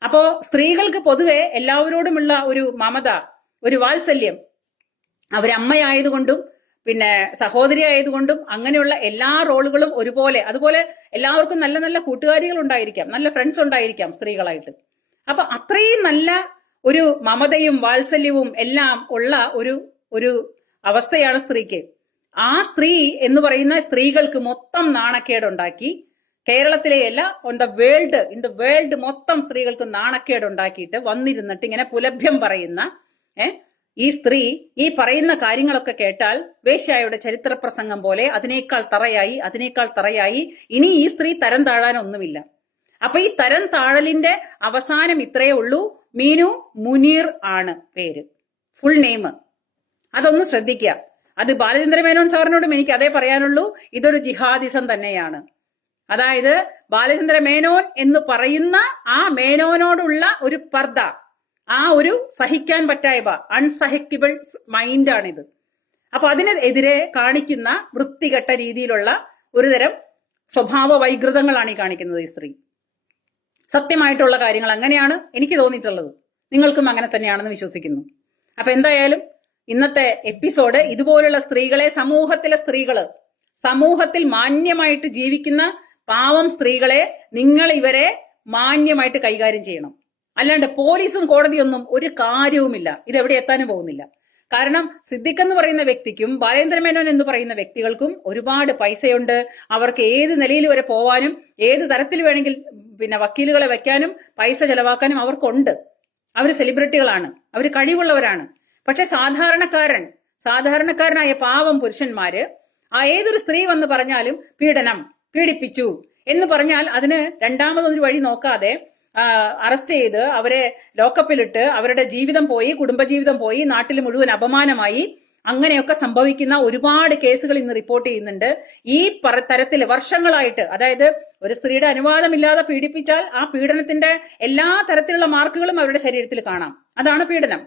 അപ്പോ സ്ത്രീകൾക്ക് പൊതുവെ എല്ലാവരോടുമുള്ള ഒരു മമത, ഒരു വാത്സല്യം, അവരമ്മയായതുകൊണ്ടും പിന്നെ സഹോദരി ആയതുകൊണ്ടും അങ്ങനെയുള്ള എല്ലാ റോളുകളും ഒരുപോലെ. അതുപോലെ എല്ലാവർക്കും നല്ല നല്ല കൂട്ടുകാരികൾ ഉണ്ടായിരിക്കാം, നല്ല ഫ്രണ്ട്സ് ഉണ്ടായിരിക്കാം സ്ത്രീകളായിട്ട്. അപ്പൊ അത്രയും നല്ല ഒരു മമതയും വാത്സല്യവും എല്ലാം ഉള്ള ഒരു അവസ്ഥയാണ് സ്ത്രീക്ക്. ആ സ്ത്രീ എന്ന് പറയുന്ന സ്ത്രീകൾക്ക് മൊത്തം നാണക്കേടുണ്ടാക്കി, കേരളത്തിലെയല്ല ഇൻ ദ വേൾഡ് മൊത്തം സ്ത്രീകൾക്ക് നാണക്കേടുണ്ടാക്കിയിട്ട് വന്നിരുന്നിട്ട് ഇങ്ങനെ പുലഭ്യം പറയുന്ന ഈ സ്ത്രീ ഈ പറയുന്ന കാര്യങ്ങളൊക്കെ കേട്ടാൽ വേശ്യായുടെ ചരിത്ര പ്രസംഗം പോലെ അതിനേക്കാൾ തറയായി ഇനി ഈ സ്ത്രീ തരം താഴാനൊന്നുമില്ല. അപ്പൊ ഈ തരം താഴലിന്റെ അവസാനം ഇത്രയേ ഉള്ളൂ. മീനു മുനീർ ആണ് പേര്, ഫുൾ നെയിം. അതൊന്ന് ശ്രദ്ധിക്കുക. അത് ബാലചന്ദ്ര മേനോൻ സാറിനോടും എനിക്ക് അതേ പറയാനുള്ളൂ. ഇതൊരു ജിഹാദിസം തന്നെയാണ്. അതായത് ബാലചന്ദ്ര മേനോൻ എന്ന് പറയുന്ന ആ മേനോനോടുള്ള ഒരു പർദ്ദ, ആ ഒരു സഹിക്കാൻ പറ്റായ്മ, അൺസഹിക്കബിൾ മൈൻഡാണിത്. അപ്പൊ അതിനെതിരെ കാണിക്കുന്ന വൃത്തികെട്ട രീതിയിലുള്ള ഒരുതരം സ്വഭാവ വൈകൃതങ്ങളാണ് ഈ കാണിക്കുന്നത് ഈ സ്ത്രീ. സത്യമായിട്ടുള്ള കാര്യങ്ങൾ അങ്ങനെയാണ് എനിക്ക് തോന്നിയിട്ടുള്ളത്. നിങ്ങൾക്കും അങ്ങനെ തന്നെയാണെന്ന് വിശ്വസിക്കുന്നു. അപ്പൊ എന്തായാലും ഇന്നത്തെ എപ്പിസോഡ് ഇതുപോലുള്ള സ്ത്രീകളെ, സമൂഹത്തിൽ മാന്യമായിട്ട് ജീവിക്കുന്ന പാവം സ്ത്രീകളെ നിങ്ങൾ ഇവരെ മാന്യമായിട്ട് കൈകാര്യം ചെയ്യണം. അല്ലാണ്ട് പോലീസും കോടതിയൊന്നും ഒരു കാര്യവുമില്ല. ഇതെവിടെ എത്താനും പോകുന്നില്ല. കാരണം സിദ്ദിഖ് എന്ന് പറയുന്ന വ്യക്തിക്കും ബാലേന്ദ്ര മേനോൻ എന്ന് പറയുന്ന വ്യക്തികൾക്കും ഒരുപാട് പൈസയുണ്ട്. അവർക്ക് ഏത് നിലയിൽ വരെ പോവാനും ഏത് തരത്തിൽ വേണമെങ്കിൽ പിന്നെ വക്കീലുകളെ വെക്കാനും പൈസ ചെലവാക്കാനും അവർക്കുണ്ട്. അവർ സെലിബ്രിറ്റികളാണ്, അവർ കഴിവുള്ളവരാണ്. പക്ഷെ സാധാരണക്കാരനായ പാവം പുരുഷന്മാര് ആ ഏതൊരു സ്ത്രീ വന്ന് പറഞ്ഞാലും പീഡിപ്പിച്ചു എന്ന് പറഞ്ഞാൽ അതിന് രണ്ടാമതൊരു വഴി നോക്കാതെ അറസ്റ്റ് ചെയ്ത് അവരെ ലോക്കപ്പിലിട്ട് അവരുടെ ജീവിതം പോയി, കുടുംബജീവിതം പോയി, നാട്ടിൽ മുഴുവൻ അപമാനമായി, അങ്ങനെയൊക്കെ സംഭവിക്കുന്ന ഒരുപാട് കേസുകൾ ഇന്ന് റിപ്പോർട്ട് ചെയ്യുന്നുണ്ട്. ഈ തരത്തിൽ വർഷങ്ങളായിട്ട്, അതായത് ഒരു സ്ത്രീയുടെ അനുവാദമില്ലാതെ പീഡിപ്പിച്ചാൽ ആ പീഡനത്തിന്റെ എല്ലാ തരത്തിലുള്ള മാർക്കുകളും അവരുടെ ശരീരത്തിൽ കാണാം. അതാണ് പീഡനം.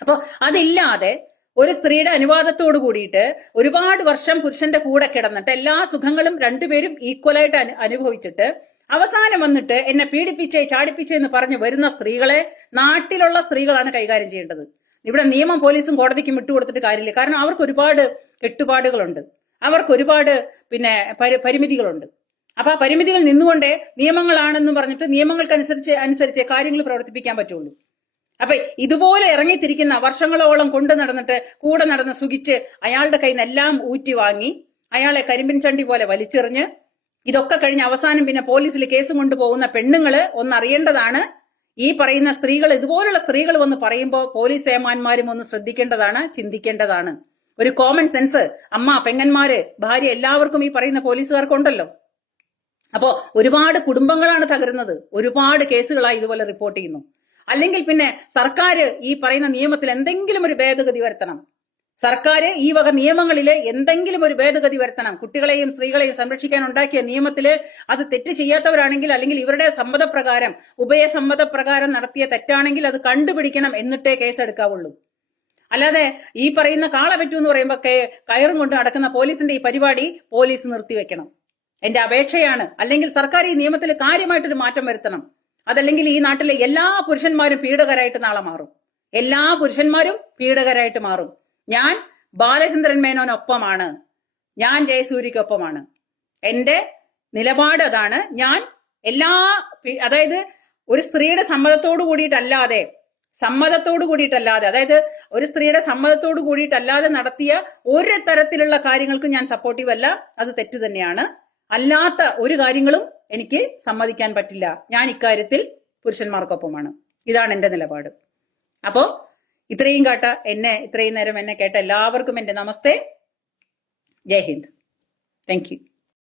അപ്പൊ അതില്ലാതെ ഒരു സ്ത്രീയുടെ അനുവാദത്തോട് കൂടിയിട്ട് ഒരുപാട് വർഷം പുരുഷന്റെ കൂടെ കിടന്നിട്ട് എല്ലാ സുഖങ്ങളും രണ്ടുപേരും ഈക്വലായിട്ട് അനുഭവിച്ചിട്ട് അവസാനം വന്നിട്ട് എന്നെ പീഡിപ്പിച്ചേ ചാടിപ്പിച്ചേ എന്ന് പറഞ്ഞു വരുന്ന സ്ത്രീകളെ നാട്ടിലുള്ള സ്ത്രീകളാണ് കൈകാര്യം ചെയ്യേണ്ടത്. ഇവിടെ നിയമം പോലീസും കോടതിക്കും വിട്ടുകൊടുത്തിട്ട് കാര്യമില്ല. കാരണം അവർക്ക് ഒരുപാട് കെട്ടുപാടുകളുണ്ട്, അവർക്ക് ഒരുപാട് പരിമിതികളുണ്ട്. അപ്പൊ ആ പരിമിതികൾ നിന്നുകൊണ്ടേ നിയമങ്ങളാണെന്ന് പറഞ്ഞിട്ട് നിയമങ്ങൾക്കനുസരിച്ച് കാര്യങ്ങൾ പ്രവർത്തിപ്പിക്കാൻ പറ്റുള്ളൂ. അപ്പൊ ഇതുപോലെ ഇറങ്ങിത്തിരിക്കുന്ന വർഷങ്ങളോളം കൊണ്ടു നടന്നിട്ട് കൂടെ നടന്ന് സുഖിച്ച് അയാളുടെ കയ്യിൽ നിന്നെല്ലാം ഊറ്റി വാങ്ങി അയാളെ കരിമ്പിൻ ചണ്ടി പോലെ വലിച്ചെറിഞ്ഞ് ഇതൊക്കെ കഴിഞ്ഞ് അവസാനം പിന്നെ പോലീസിൽ കേസും കൊണ്ടുപോകുന്ന പെണ്ണുങ്ങള് ഒന്നറിയേണ്ടതാണ്. ഈ പറയുന്ന സ്ത്രീകൾ, ഇതുപോലുള്ള സ്ത്രീകൾ വന്ന് പറയുമ്പോൾ പോലീസ് ഏമാന്മാരും ഒന്ന് ശ്രദ്ധിക്കേണ്ടതാണ്, ചിന്തിക്കേണ്ടതാണ്. ഒരു കോമൺ സെൻസ് അമ്മ, പെങ്ങന്മാര്, ഭാര്യ എല്ലാവർക്കും ഈ പറയുന്ന പോലീസുകാർക്കുണ്ടല്ലോ. അപ്പോ ഒരുപാട് കുടുംബങ്ങളാണ് തകരുന്നത്. ഒരുപാട് കേസുകളായി ഇതുപോലെ റിപ്പോർട്ട് ചെയ്യുന്നു. അല്ലെങ്കിൽ പിന്നെ സർക്കാർ ഈ പറയുന്ന നിയമത്തിൽ എന്തെങ്കിലും ഒരു ഭേദഗതി വരുത്തണം. സർക്കാർ ഈ വക നിയമങ്ങളില് എന്തെങ്കിലും ഒരു ഭേദഗതി വരുത്തണം. കുട്ടികളെയും സ്ത്രീകളെയും സംരക്ഷിക്കാൻ ഉണ്ടാക്കിയ നിയമത്തില് അത് തെറ്റ് ചെയ്യാത്തവരാണെങ്കിൽ, അല്ലെങ്കിൽ ഇവരുടെ സമ്മതപ്രകാരം, ഉഭയസമ്മതപ്രകാരം നടത്തിയ തെറ്റാണെങ്കിൽ അത് കണ്ടുപിടിക്കണം, എന്നിട്ടേ കേസെടുക്കാവുള്ളൂ. അല്ലാതെ ഈ പറയുന്ന കാള പറ്റൂ എന്ന് പറയുമ്പോൾ കയറും കൊണ്ട് നടക്കുന്ന പോലീസിന്റെ ഈ പരിപാടി പോലീസ് നിർത്തിവെക്കണം. എന്റെ അപേക്ഷയാണ്. അല്ലെങ്കിൽ സർക്കാർ ഈ നിയമത്തിൽ കാര്യമായിട്ടൊരു മാറ്റം വരുത്തണം. അതല്ലെങ്കിൽ ഈ നാട്ടിലെ എല്ലാ പുരുഷന്മാരും പീഡകരായിട്ട് നാളെ മാറും. എല്ലാ പുരുഷന്മാരും പീഡകരായിട്ട് മാറും. ഞാൻ ബാലചന്ദ്രൻ മേനോനൊപ്പമാണ്, ഞാൻ ജയസൂര്യക്കൊപ്പമാണ്. എന്റെ നിലപാട് അതാണ്. ഞാൻ അതായത് ഒരു സ്ത്രീയുടെ സമ്മതത്തോടു കൂടിയിട്ടല്ലാതെ അതായത് ഒരു സ്ത്രീയുടെ സമ്മതത്തോടു കൂടിയിട്ടല്ലാതെ നടത്തിയ ഒരു തരത്തിലുള്ള കാര്യങ്ങൾക്കും ഞാൻ സപ്പോർട്ടീവ് അല്ല. അത് തെറ്റ് തന്നെയാണ്. അല്ലാത്ത ഒരു കാര്യങ്ങളും എനിക്ക് സമ്മതിക്കാൻ പറ്റില്ല. ഞാൻ ഇക്കാര്യത്തിൽ പുരുഷന്മാർക്കൊപ്പമാണ്. ഇതാണ് എന്റെ നിലപാട്. അപ്പോ ഇത്രയും നേരം എന്നെ കേട്ട എല്ലാവർക്കും എന്റെ നമസ്തേ. ജയ് ഹിന്ദ്. Thank U.